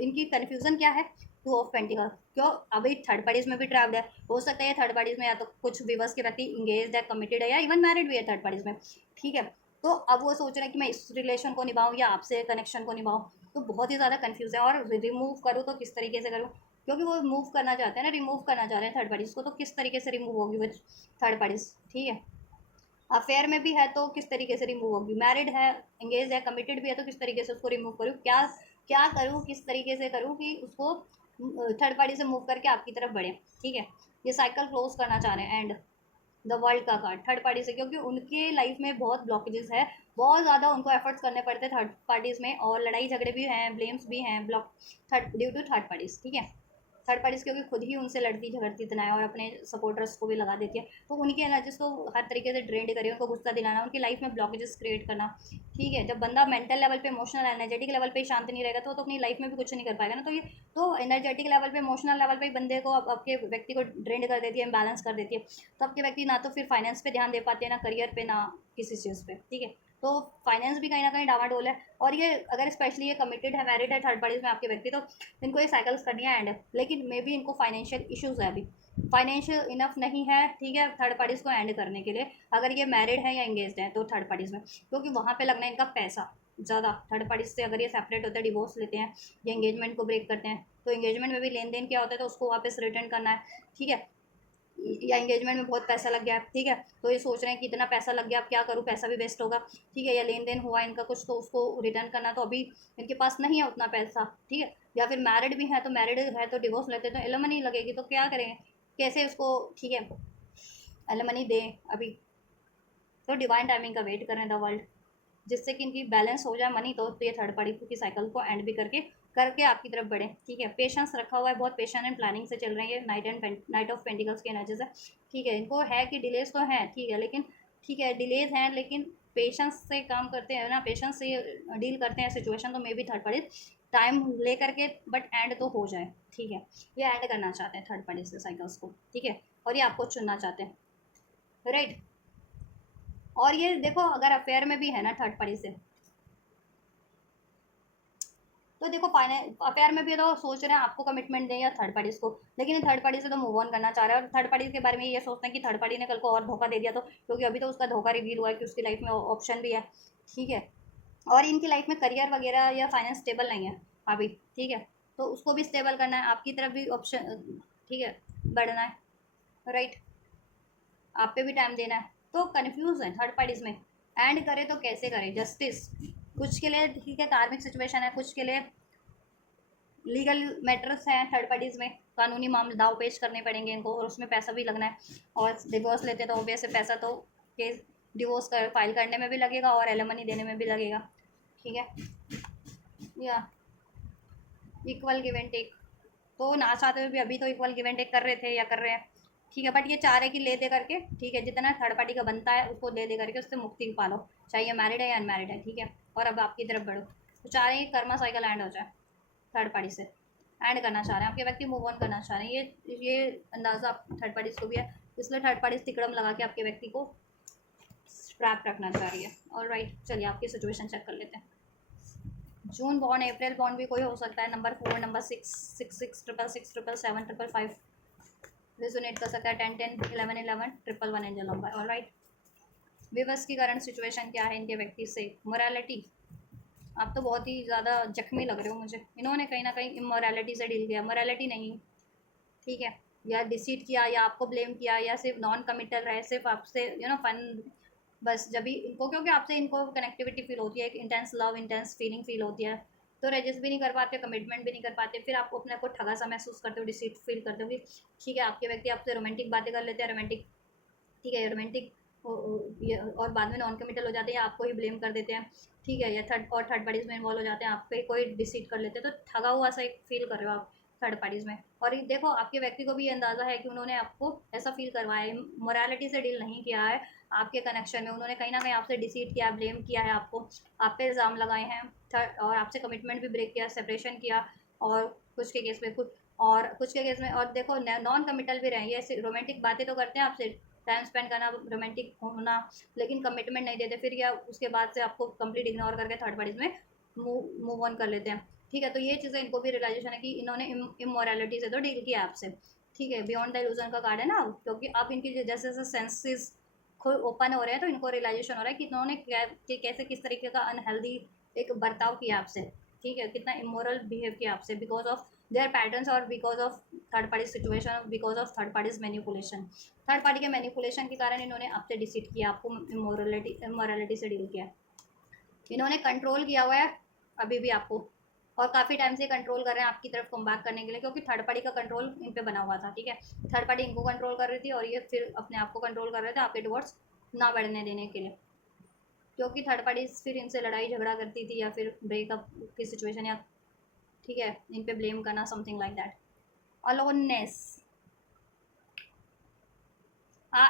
इनकी कन्फ्यूज़न क्या है, 2 ऑफ पेंटिकल, क्यों अभी थर्ड पार्टीज में भी ट्रैप्ड है। हो सकता है थर्ड पार्टीज में या तो कुछ विवर्स के व्यक्ति इंगेज है, कमिटेड है, या इवन मैरिड भी है थर्ड पार्टीज में। ठीक है, तो अब वो सोच रहे हैं कि मैं इस रिलेशन को निभाऊँ या आपसे कनेक्शन को निभाऊँ, तो बहुत ही ज़्यादा कन्फ्यूज़ है। और रिमूव करूँ तो किस तरीके से करूँ, क्योंकि वो मूव करना चाहते हैं ना, रिमूव करना चाह रहे हैं थर्ड पार्टीज को, तो किस तरीके से रिमूव होगी वो थर्ड पार्टीज। ठीक है, अफेयर में भी है तो किस तरीके से रिमूव होगी, मैरिड है, एंगेज है, कमिटेड भी है तो किस तरीके से उसको रिमूव करूँ, क्या क्या करूँ, किस तरीके से करूँ कि उसको थर्ड पार्टी से मूव करके आपकी तरफ बढ़े। ठीक है, ये साइकिल क्लोज करना चाह रहे हैं। एंड द वर्ल्ड का कार्ड थर्ड पार्टी से, क्योंकि उनके लाइफ में बहुत ब्लॉकेजेस है, बहुत ज़्यादा उनको एफर्ट्स करने पड़ते हैं थर्ड पार्टीज़ में, और लड़ाई झगड़े भी हैं, ब्लेम्स भी हैं, block third due to third parties. ठीक है, थर्ड पार्टीज़ क्योंकि खुद ही उनसे लड़ती झगड़ती इतना है, और अपने सपोर्टर्स को भी लगा देती है, तो उनकी एनर्जीज को हर तरीके से ड्रेन करिए, उनको गुस्सा दिलाना, उनकी लाइफ में ब्लॉकेजेस क्रिएट करना। ठीक है, जब बंदा मेंटल लेवल पे, इमोशनल एनर्जेटिक लेवल पे शांत नहीं रहेगा तो अपनी लाइफ में भी कुछ नहीं कर पाएगा ना। तो ये तो एनर्जेटिक लेवल पे, इमोशनल लेवल पे बंदे को आपके व्यक्ति को ड्रेन कर देती है, इम्बैलेंस कर देती है। तो आपके व्यक्ति ना तो फिर फाइनेंस पे ध्यान दे पाते हैं, ना करियर पे, ना किसी चीज़ पे। ठीक है, तो फाइनेंस भी कहीं ना कहीं डावाडोल है। और ये अगर स्पेशली ये कमिटेड है, मैरिड है थर्ड पार्टीज में आपके व्यक्ति, तो इनको ये साइकिल्स करनी है एंड, लेकिन मे बी इनको फाइनेंशियल इश्यूज है, अभी फाइनेंशियल इनफ नहीं है। ठीक है, थर्ड पार्टीज को एंड करने के लिए, अगर ये मैरिड है या एंगेज्ड है तो थर्ड पार्टीज में, क्योंकि वहाँ पे लगना है इनका पैसा ज़्यादा। थर्ड पार्टीज से अगर ये सेपरेट होते हैं, डिवोर्स लेते हैं या एंगेजमेंट को ब्रेक करते हैं, तो एंगेजमेंट में भी लेन देन क्या होता है, तो उसको वापस रिटर्न करना है। ठीक है, या एंगेजमेंट में बहुत पैसा लग गया है। ठीक है, तो ये सोच रहे हैं कि इतना पैसा लग गया, अब क्या करूँ, पैसा भी वेस्ट होगा। ठीक है, या लेन देन हुआ इनका कुछ तो उसको रिटर्न करना, तो अभी इनके पास नहीं है उतना पैसा। ठीक है, या फिर मैरिड भी है, तो मैरिड है तो डिवोर्स लेते तो एलिमनी लगेगी, तो क्या करेंगे, कैसे उसको, ठीक है, एलिमनी दें अभी, तो डिवाइन टाइमिंग का वेट करें द वर्ल्ड, जिससे कि इनकी बैलेंस हो जाए मनी, तो ये थर्ड पार्टी की साइकिल को एंड भी करके करके आपकी तरफ बढ़े, ठीक है। पेशेंस रखा हुआ है, बहुत पेशेंट एंड प्लानिंग से चल रही है। नाइट ऑफ पेंटिकल्स के एनर्जीज है, ठीक है। इनको है कि डिलेस तो हैं, ठीक है, लेकिन ठीक है डिलेज हैं, लेकिन पेशेंस से काम करते हैं ना, पेशेंस से डील करते हैं सिचुएशन, तो may be third party time ले करके बट एंड तो हो जाए, ठीक है। ये एंड करना चाहते हैं थर्ड पार्टी से साइकिल्स को, ठीक है, और ये आपको चुनना चाहते हैं, राइट। और ये देखो अगर अफेयर में भी है ना थर्ड पार्टी से, तो देखो अफेयर में भी तो सोच रहे हैं आपको कमिटमेंट दें या थर्ड पार्टीज को, लेकिन थर्ड पार्टी से तो मूव ऑन करना चाह रहे हैं। और थर्ड पार्टी के बारे में ये सोचते हैं कि थर्ड पार्टी ने कल को और धोखा दे दिया तो, क्योंकि अभी तो उसका धोखा रिवील हुआ है कि उसकी लाइफ में ऑप्शन भी है, ठीक है। और इनकी लाइफ में करियर वगैरह या फाइनेंस स्टेबल नहीं है अभी, ठीक है, तो उसको भी स्टेबल करना है, आपकी तरफ भी ऑप्शन, ठीक है, बढ़ना है, राइट, आप पे भी टाइम देना है। तो कन्फ्यूज है थर्ड पार्टीज में, एंड करे तो कैसे करें जस्टिस, कुछ के लिए ठीक है कार्मिक सिचुएशन है, कुछ के लिए लीगल मैटर्स हैं, थर्ड पार्टीज़ में कानूनी मामले दाव पेश करने पड़ेंगे इनको, और उसमें पैसा भी लगना है। और डिवोर्स लेते तो ऑब्वियस पैसा तो केस डिवोर्स फाइल करने में भी लगेगा और एलिमनी देने में भी लगेगा, ठीक है। या इक्वल गिव एंड टेक, तो ना चाहते हुए भी अभी तो इक्वल गिव एंड टेक कर रहे थे या कर रहे हैं, ठीक है, बट ये चाह रहे कि ले दे करके, ठीक है, जितना थर्ड पार्टी का बनता है उसको ले दे करके उससे मुक्ति पालो, चाहे ये मैरिड है या अनमैरिड है, ठीक है। और अब आपकी तरफ बढ़ो, तो चाह रहे हैं कर्मा साइकिल एंड हो जाए, थर्ड पार्टी से एंड करना चाह रहे हैं, आपके व्यक्ति मूव ऑन करना चाह रहे हैं, ये अंदाज़ा आप थर्ड पार्टीज को भी है, इसलिए थर्ड पार्टीज तिकड़म लगा के आपके व्यक्ति को ट्रैप रखना चाह रही है। और राइट, चलिए आपकी सिचुएशन चेक कर लेते हैं। जून बॉन्ड, अप्रैल बॉन्ड भी कोई हो सकता है, नंबर 4, नंबर 6, 6, 6, 6, 6, 7, 7, 5, 5 रेजोनेट कर सकता है, 10, 10, 11, 11, 1, 1 एंजल नंबर। और राइट, विवश की करंट सिचुएशन क्या है इनके व्यक्ति से, मोरालिटी, आप तो बहुत ही ज़्यादा जख्मी लग रहे हो मुझे, इन्होंने कहीं ना कहीं इमोरालिटी से डील किया, मोरालिटी नहीं, ठीक है, या डिसीट किया या आपको ब्लेम किया या सिर्फ नॉन कमिटल रहे, सिर्फ आपसे फन, बस जब भी इनको, क्योंकि आपसे इनको कनेक्टिविटी फील होती है, एक intense love, intense feeling feel होती है, तो रजिस्ट भी नहीं कर पाते, कमिटमेंट भी नहीं कर पाते, फिर आपको अपने को ठगा सा महसूस करते हो, डिसीट फील करते हो कि ठीक है आपके व्यक्ति आपसे रोमांटिक बातें कर लेते हैं, रोमांटिक, ठीक है, रोमांटिक, और बाद में नॉन कमिटल हो जाते हैं, आपको ही ब्लेम कर देते हैं, ठीक है, या थर्ड पार्टीज में इन्वॉल्व हो जाते हैं, आप पे कोई डिसीट कर लेते हैं, तो ठगा हुआ सा एक फील कर रहे हो आप थर्ड पार्टीज में। और देखो आपके व्यक्ति को भी ये अंदाज़ा है कि उन्होंने आपको ऐसा फील करवाया है, मोरालिटी से डील नहीं किया है आपके कनेक्शन में, उन्होंने कहीं ना कहीं आपसे डिसीट किया, ब्लेम किया है आपको, आप पे इल्ज़ाम लगाए हैं, और आपसे कमिटमेंट भी ब्रेक किया, सेपरेशन किया, और कुछ के केस में कुछ के केस में, और देखो नॉन कमिटल भी रहे, ये रोमांटिक बातें तो करते हैं आपसे, टाइम स्पेंड करना, रोमांटिक होना, लेकिन कमिटमेंट नहीं देते, फिर या उसके बाद से आपको कंप्लीट इग्नोर करके थर्ड पार्टीज में मूव ऑन कर लेते हैं, ठीक है। तो ये चीज़ें इनको भी रियलाइजेशन है कि इन्होंने इमोरालिटी से तो डील किया आपसे, ठीक है, बियॉन्ड द इल्यूजन का कार्ड है ना, क्योंकि आप इनकी जैसे जैसे सेंसेस खुद ओपन हो रहे हैं तो इनको रियलाइजेशन हो रहा है कि इन्होंने कैसे किस तरीके का अनहेल्दी एक बर्ताव किया आपसे, ठीक है, कितना इमोरल बिहेव किया आपसे, बिकॉज ऑफ देयर पैटर्न्स और because of third party situation, because of third parties manipulation, third party के मैनिपुलेशन के कारण इन्होंने आपसे डिसीट किया, आपको इमोरलिटी से डील किया, इन्होंने कंट्रोल किया हुआ है अभी भी आपको, और काफ़ी टाइम से कंट्रोल कर रहे हैं आपकी तरफ कम बैक करने के लिए, क्योंकि थर्ड पार्टी का कंट्रोल इन पे बना हुआ था, ठीक है, थर्ड पार्टी इनको कंट्रोल कर रही थी और ये फिर अपने आप को कंट्रोल कर रहे थे आपके डिवोर्स ना बढ़ने देने के लिए, क्योंकि थर्ड पार्टी फिर इनसे लड़ाई झगड़ा करती थी या फिर ब्रेकअप की सिचुएशन, या ठीक है इन पे ब्लेम करना, समथिंग लाइक दैट। अलोननेस,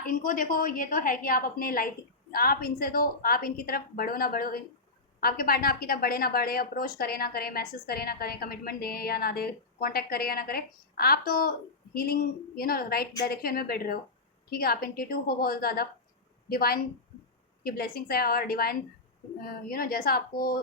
इनको देखो ये तो है कि आप अपने लाइफ, आप इनसे तो आप इनकी तरफ बढ़ो ना बढ़ो, आपके पार्टनर आपकी तरफ बढ़े ना बढ़े, अप्रोच करे ना करे, मैसेज करे ना करें, कमिटमेंट दें या ना दे, कांटेक्ट करे या ना करे, आप तो हीलिंग राइट डायरेक्शन में बढ़ रहे हो, ठीक है, आप इंट्यूटिव हो बहुत ज़्यादा, डिवाइन की ब्लेसिंग्स है, और डिवाइन जैसा आपको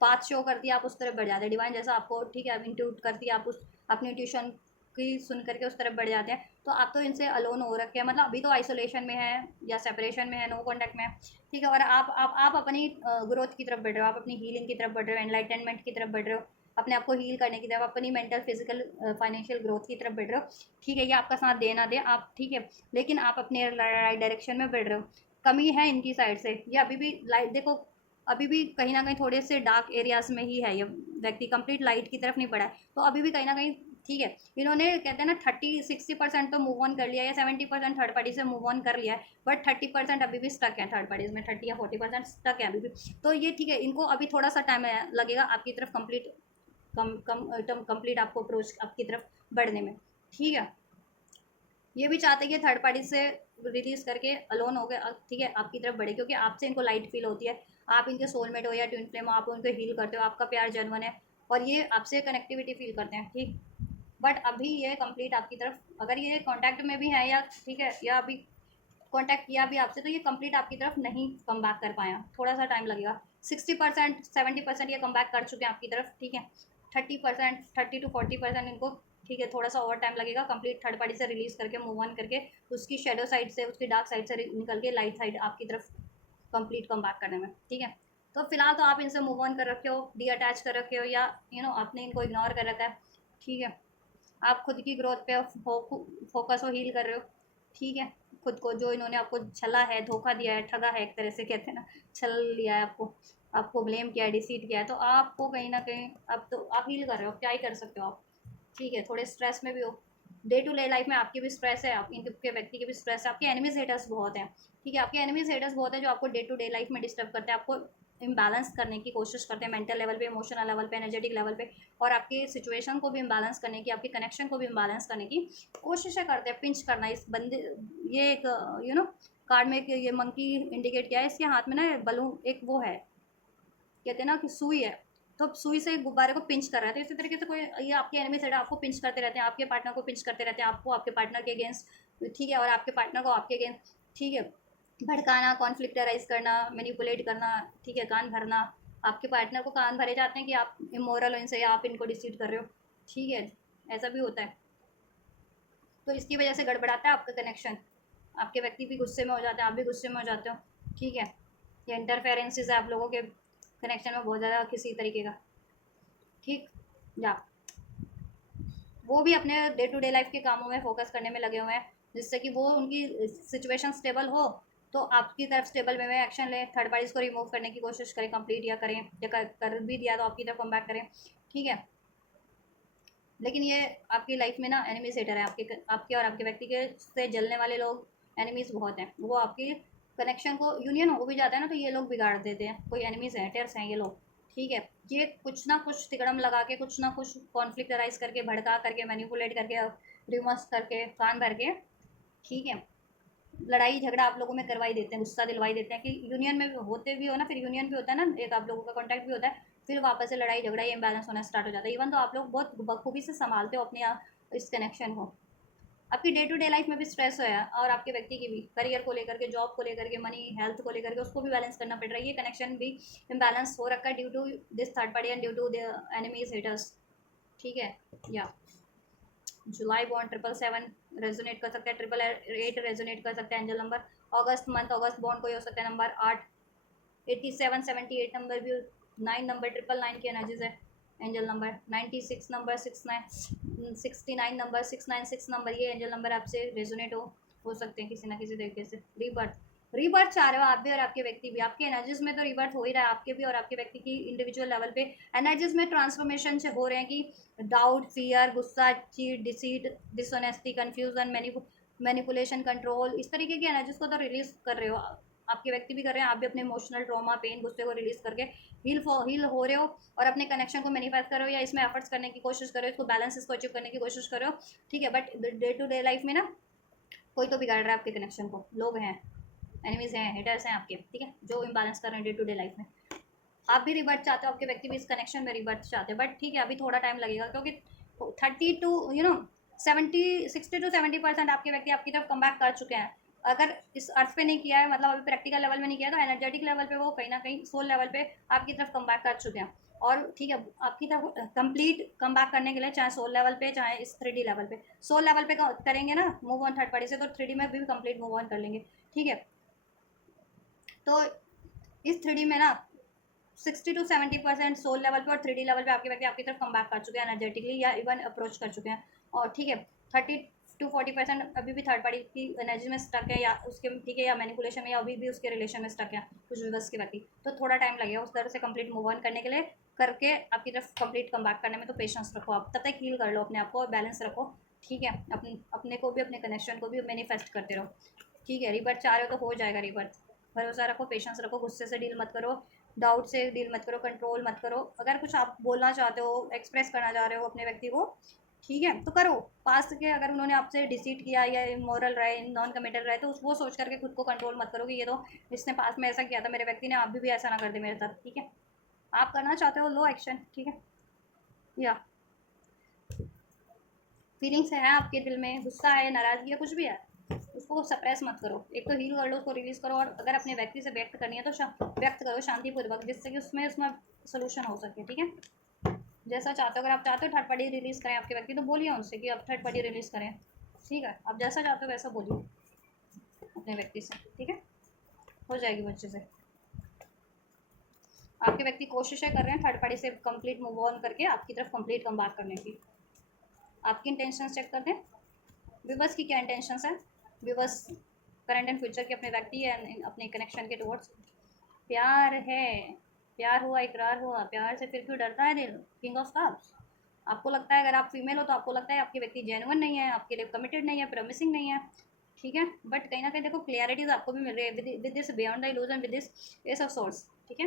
पाथ शो करती है आप उस तरफ बढ़ जाते हैं, डिवाइन जैसा आपको, ठीक है, इंट्यूट करती है, आप उस अपनी ट्यूशन की सुन करके उस तरफ बढ़ जाते हैं, तो आप तो इनसे अलोन हो रखे हैं, मतलब अभी तो आइसोलेशन में है या सेपरेशन में है, नो कॉन्टैक्ट में है, ठीक है, और आप अपनी ग्रोथ की तरफ बढ़ रहे हो, आप अपनी हीलिंग की तरफ बढ़ रहे हो, एनलाइटनमेंट की तरफ बढ़ रहे हो, अपने आप को हील करने की तरफ, अपनी मेंटल फिजिकल फाइनेंशियल ग्रोथ की तरफ बढ़ रहे हो, ठीक है, ये आपका साथ दे ना दे आप, ठीक है, लेकिन आप अपने राइट डायरेक्शन में बढ़ रहे हो। कमी है इनकी साइड से, ये अभी भी लाइट देखो, अभी भी कहीं ना कहीं थोड़े से डार्क एरियाज में ही है, ये व्यक्ति कंप्लीट लाइट की तरफ नहीं बढ़ा है, तो अभी भी कहीं ना कहीं ठीक है, इन्होंने कहते हैं ना 30-60% तो मूव ऑन कर लिया, या 70% थर्ड पार्टी से मूव ऑन कर लिया है, बट 30% अभी भी स्टक है थर्ड पार्टीज में, 30 या 40% स्टक है अभी भी। तो ये ठीक है, इनको अभी थोड़ा सा टाइम लगेगा आपकी तरफ कंप्लीट आपको अप्रोच आपकी तरफ बढ़ने में। ठीक है, ये भी चाहते हैं कि थर्ड पार्टी से रिलीज करके अलोन हो गए, ठीक है, आपकी तरफ बढ़े, क्योंकि आपसे इनको लाइट फील होती है, आप इनके सोलमेट हो या ट्विन फ्लेम हो, आप उनको हील करते हो, आपका प्यार जेन्युइन है और ये आपसे कनेक्टिविटी फील करते हैं। ठीक, बट अभी ये कंप्लीट आपकी तरफ, अगर ये कांटेक्ट में भी है या ठीक है, या अभी कांटेक्ट किया भी आपसे, तो ये कंप्लीट आपकी तरफ नहीं कम बैक कर पाया, थोड़ा सा टाइम लगेगा। 60% 70% ये कम बैक कर चुके हैं आपकी तरफ। ठीक है, 30% 30 to 40% इनको, ठीक है, थोड़ा सा और टाइम लगेगा कंप्लीट थर्ड पार्टी से रिलीज करके मूव ऑन करके, उसकी शेडो साइड से, उसकी डार्क साइड से निकल के लाइट साइड आपकी तरफ कंप्लीट कम बैक करने में। ठीक है, तो फिलहाल तो आप इनसे मूव ऑन कर रखे हो, डी अटैच कर रखे हो, या आपने इनको इग्नोर कर रखा है। ठीक है, आप खुद की ग्रोथ पे फोकस हो, हील कर रहे हो। ठीक है, खुद को, जो इन्होंने आपको छला है, धोखा दिया है, ठगा है, एक तरह से कहते हैं ना, छल लिया है आपको, आपको ब्लेम किया है, डिसीट किया है, तो आपको कहीं ना कहीं अब तो आप हील कर रहे हो, क्या ही कर सकते हो आप। ठीक है, थोड़े स्ट्रेस में भी हो, डे टू डे लाइफ में आपकी भी स्ट्रेस है, आप इनके व्यक्ति की भी स्ट्रेस है, आपके एनिमीज हेटर्स बहुत हैं। ठीक है, आपके एनिमीज हेटर्स बहुत है जो आपको डे टू डे लाइफ में डिस्टर्ब करते हैं, आपको इम्बैलेंस करने की कोशिश करते हैं, मेंटल लेवल पे, इमोशनल लेवल पे, एनर्जेटिक लेवल पे, और आपकी सिचुएशन को भी इम्बैलेंस करने की, आपके कनेक्शन को भी इम्बैलेंस करने की कोशिशें करते हैं, पिंच करना इस बंदे। ये एक कार्ड में एक ये मंकी इंडिकेट किया है, इसके हाथ में ना बलून, एक वो है, कहते हैं ना कि सुई है, तो सुई से गुब्बारे को पिंच कर रहा है। तो इसी तरीके से कोई, ये आपके एनिमी साइड आपको पिंच करते रहते हैं, आपके पार्टनर को पिंच करते रहते हैं, आपको आपके पार्टनर के अगेंस्ट, ठीक है, और आपके पार्टनर को आपके अगेंस्ट, ठीक है, भड़काना, कॉन्फ्लिक्ट राइज करना, मैनिपुलेट करना, ठीक है, कान भरना, आपके पार्टनर को कान भरे जाते हैं कि आप इमोरल हो इनसे, या आप इनको डिसीट कर रहे हो। ठीक है, ऐसा भी होता है, तो इसकी वजह से गड़बड़ाता है आपका कनेक्शन, आपके व्यक्ति भी गुस्से में हो जाते हैं, आप भी गुस्से में हो जाते हो। ठीक है, ये इंटरफेरेंसेस है आप लोगों के कनेक्शन में बहुत ज़्यादा किसी तरीके का। ठीक, या वो भी अपने डे टू डे लाइफ के कामों में फोकस करने में लगे हुए हैं, जिससे कि वो उनकी सिचुएशन स्टेबल हो, तो आपकी तरफ स्टेबल वे में एक्शन लें, थर्ड पार्टीज को रिमूव करने की कोशिश करें, कंप्लीट या करें, या कर भी दिया तो आपकी तरफ कम बैक करें। ठीक है, लेकिन ये आपकी लाइफ में ना एनिमीज हेटर है, आपके और आपके व्यक्ति के से जलने वाले लोग, एनिमीज बहुत हैं, वो आपकी कनेक्शन को, यूनियन हो भी जाता है ना, तो ये लोग बिगाड़ देते हैं, कोई एनिमीज हेटर्स हैं ये लोग। ठीक है, ये कुछ ना कुछ तिकड़म लगा के, कुछ ना कुछ कॉन्फ्लिक्ट राइज करके, भड़का करके, मैनिपुलेट करके, रिमर्स करके, कान भर के, ठीक है, लड़ाई झगड़ा आप लोगों में करवाई देते हैं, गुस्सा दिलवाई देते हैं कि यूनियन में होते भी हो ना, फिर यूनियन भी होता है ना, एक आप लोगों का कॉन्टैक्ट भी होता है, फिर वापस से लड़ाई झगड़ा, ये इम्बैलेंस होना स्टार्ट हो जाता है। इवन तो आप लोग बहुत बखूबी से संभालते हो अपने इस कनेक्शन को, आपकी डे टू डे लाइफ में भी स्ट्रेस है, और आपके व्यक्ति की भी, करियर को लेकर के, जॉब को लेकर के, मनी हेल्थ को लेकर के, उसको भी बैलेंस करना पड़ रहा है, ये कनेक्शन भी इम्बैलेंस हो रखा है due to this third party and due to the enemies haters. ठीक है, या जुलाई बॉन्ड 777 रेजोनेट कर सकता है, 888 रेजोनेट कर सकता है एंजल नंबर, अगस्त मंथ, अगस्त बॉन्ड कोई हो सकता है नंबर 8, 87 78 नंबर भी, 9 नंबर, 999 की एनर्जीज है angel number, 96 number, 69 number, 696 number, ये एंजल नंबर आपसे रेजोनेट हो सकते हैं किसी ना किसी तरीके से। रीबर्थ चाह रहे हो आप भी और आपके व्यक्ति भी, आपके एनर्जीज में तो रीबर्थ हो ही रहा है, आपके भी और आपके व्यक्ति की इंडिविजुअल लेवल पे एनर्जीज में ट्रांसफॉर्मेशन से हो रहे हैं, कि डाउट, फियर, गुस्सा, cheat, deceit, dishonesty, confusion, manipulation, control, इस तरीके की एनर्जीज को तो रिलीज कर रहे हो, आपके व्यक्ति भी कर रहे हैं, आप भी अपने इमोशनल ट्रॉमा, पेन, गुस्से को रिलीज करके हील हो रहे हो, और अपने कनेक्शन को मैनिफेस्ट कर रहे हो, या इसमें एफर्ट्स करने की कोशिश कर रहे हो, इसको बैलेंस इसको अचीव करने की कोशिश कर रहे हो। ठीक है, but day to day life में ना कोई तो बिगाड़ रहा है आपके कनेक्शन को, लोग हैं, एनिमीज हैं, हेटर्स हैं आपके, ठीक है, जो इम्बैलेंस कर रहे हैं डे टू डे लाइफ में। आप भी रिबर्थ चाहते हो, आपके व्यक्ति भी इस कनेक्शन में रिबर्थ चाहते हैं, बट ठीक है, अभी थोड़ा टाइम लगेगा, क्योंकि 30 to 60 to 70% आपके व्यक्ति आपकी तरफ कम बैक कर चुके हैं। अगर इस अर्थ पे नहीं किया है, मतलब अभी प्रैक्टिकल लेवल में नहीं किया, तो एनर्जेटिक लेवल पे वो कहीं ना कहीं सोल लेवल पे आपकी तरफ कम बैक कर चुके हैं। और ठीक है, आपकी तरफ कंप्लीट कम बैक करने के लिए, चाहे सोल लेवल पे, चाहे इस 3D लेवल पे, सोल लेवल पे करेंगे ना मूव ऑन थर्ड पार्टी से, तो 3D में भी कंप्लीट मूव ऑन कर लेंगे। ठीक है, तो इस 3D में ना 60 to 70% सोल लेवल पे और 3D लेवल पे आपके व्यक्ति आपकी तरफ कम बैक कर चुके हैं एनर्जेटिकली, या इवन अप्रोच कर चुके हैं। और ठीक है, 40% अभी भी थर्ड पार्टी की एनर्जी में स्टक है, या उसके ठीक है, या मैनिपुलेशन में, या अभी भी उसके रिलेशन में स्टक है कुछ भी बस के व्यक्ति, तो थोड़ा टाइम लगेगा उस तरह से कंप्लीट मूव ऑन करने के लिए, करके आपकी तरफ कंप्लीट कम बैक करने में। तो पेशेंस रखो, आप तब तक हील कर लो अपने आप को और बैलेंस रखो, ठीक है। अपने को भी, अपने कनेक्शन को भी मैनिफेस्ट करते रहो, ठीक है। रिबर्थ चाह रहे हो तो हो जाएगा रिबर्थ, भरोसा रखो, पेशेंस रखो, गुस्से से डील मत करो, डाउट से डील मत करो, कंट्रोल मत करो। अगर कुछ आप बोलना चाहते हो, एक्सप्रेस करना चाह रहे हो अपने व्यक्ति को, ठीक है, तो करो। पास्ट के अगर उन्होंने आपसे डिसीट किया या इमोरल रहे, नॉन कमिटल रहे, तो वो सोच करके खुद को कंट्रोल मत करो कि ये तो इसने पास्ट में ऐसा किया था मेरे व्यक्ति ने, आप भी ऐसा ना कर दे मेरे साथ, ठीक है। आप करना चाहते हो लो एक्शन, ठीक है। या फीलिंग्स है आपके दिल में, गुस्सा है, नाराज़गी है, कुछ भी है, उसको सप्रेस मत करो। एक तो हील कर लो, उसको रिलीज़ करो, और अगर अपने व्यक्ति से व्यक्त करनी है तो व्यक्त करो शांतिपूर्वक, जिससे कि उसमें सोल्यूशन हो सके, ठीक है। जैसा चाहते हो, अगर आप चाहते हो थर्ड पार्टी रिलीज़ करें आपके व्यक्ति, तो बोलिए उनसे कि आप थर्ड पार्टी रिलीज़ करें, ठीक है। आप जैसा चाहते हो वैसा बोलिए अपने व्यक्ति से, ठीक है, हो जाएगी वो अच्छे से। आपके व्यक्ति कोशिशें कर रहे हैं थर्ड पार्टी से कंप्लीट मूव ऑन करके आपकी तरफ कंप्लीट कम बैक करने की। आपकी इंटेंशन चेक कर दें, विवश की क्या इंटेंशन है, विवश करंट एंड फ्यूचर के अपने व्यक्ति या अपने कनेक्शन के टुवर्ड्स। प्यार है, प्यार हुआ, इकरार हुआ, प्यार से फिर क्यों डरता है दिल, किंग ऑफ कप्स। आपको लगता है, अगर आप फीमेल हो तो आपको लगता है आपके व्यक्ति जेन्युइन नहीं है, आपके लिए कमिटेड नहीं है, प्रॉमिसिंग नहीं है, ठीक है। बट कहीं ना कहीं देखो क्लियरिटीज आपको भी मिल रही है with this beyond the illusion, with this S of source, ठीक है,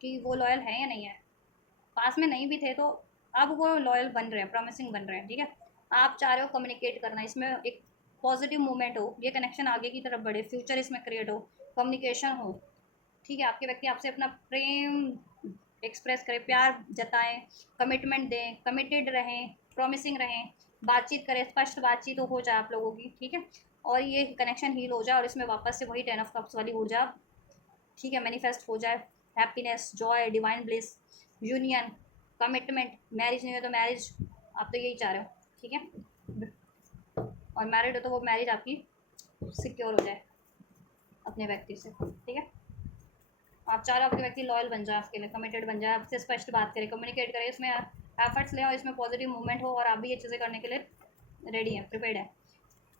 कि वो लॉयल है या नहीं है। पास में नहीं भी थे तो अब वो लॉयल बन रहे हैं, प्रॉमिसिंग बन रहे हैं, ठीक है। आप चाह रहे हो कम्युनिकेट करना, इसमें एक पॉजिटिव मूवमेंट हो, ये कनेक्शन आगे की तरफ बढ़े, फ्यूचर इसमें क्रिएट हो, कम्युनिकेशन हो, ठीक है। आपके व्यक्ति आपसे अपना प्रेम एक्सप्रेस करें, प्यार जताएं, कमिटमेंट दें, कमिटेड रहें, प्रॉमिसिंग रहें, बातचीत करें, स्पष्ट बातचीत हो जाए आप लोगों की, ठीक है। और ये कनेक्शन हील हो जाए और इसमें वापस से वही 10 ऑफ कप्स वाली ऊर्जा, ठीक है, मैनिफेस्ट हो जाए। Happiness, Joy, divine bliss, union, commitment, marriage नहीं हो तो मैरिज, आप तो यही चाह रहे हो, ठीक है। और मैरिड हो तो वो मैरिज आपकी सिक्योर हो जाए अपने व्यक्ति से, ठीक है। आप चाह रहे हो आपके व्यक्ति लॉयल बन जाए, आपके लिए कमिटेड बन जाए, आपसे स्पष्ट बात करें, कम्युनिकेट करें, इसमें एफर्ट्स ले और इसमें पॉजिटिव मूवमेंट हो, और आप भी ये चीज़ें करने के लिए रेडी हैं, प्रिपेयर्ड हैं।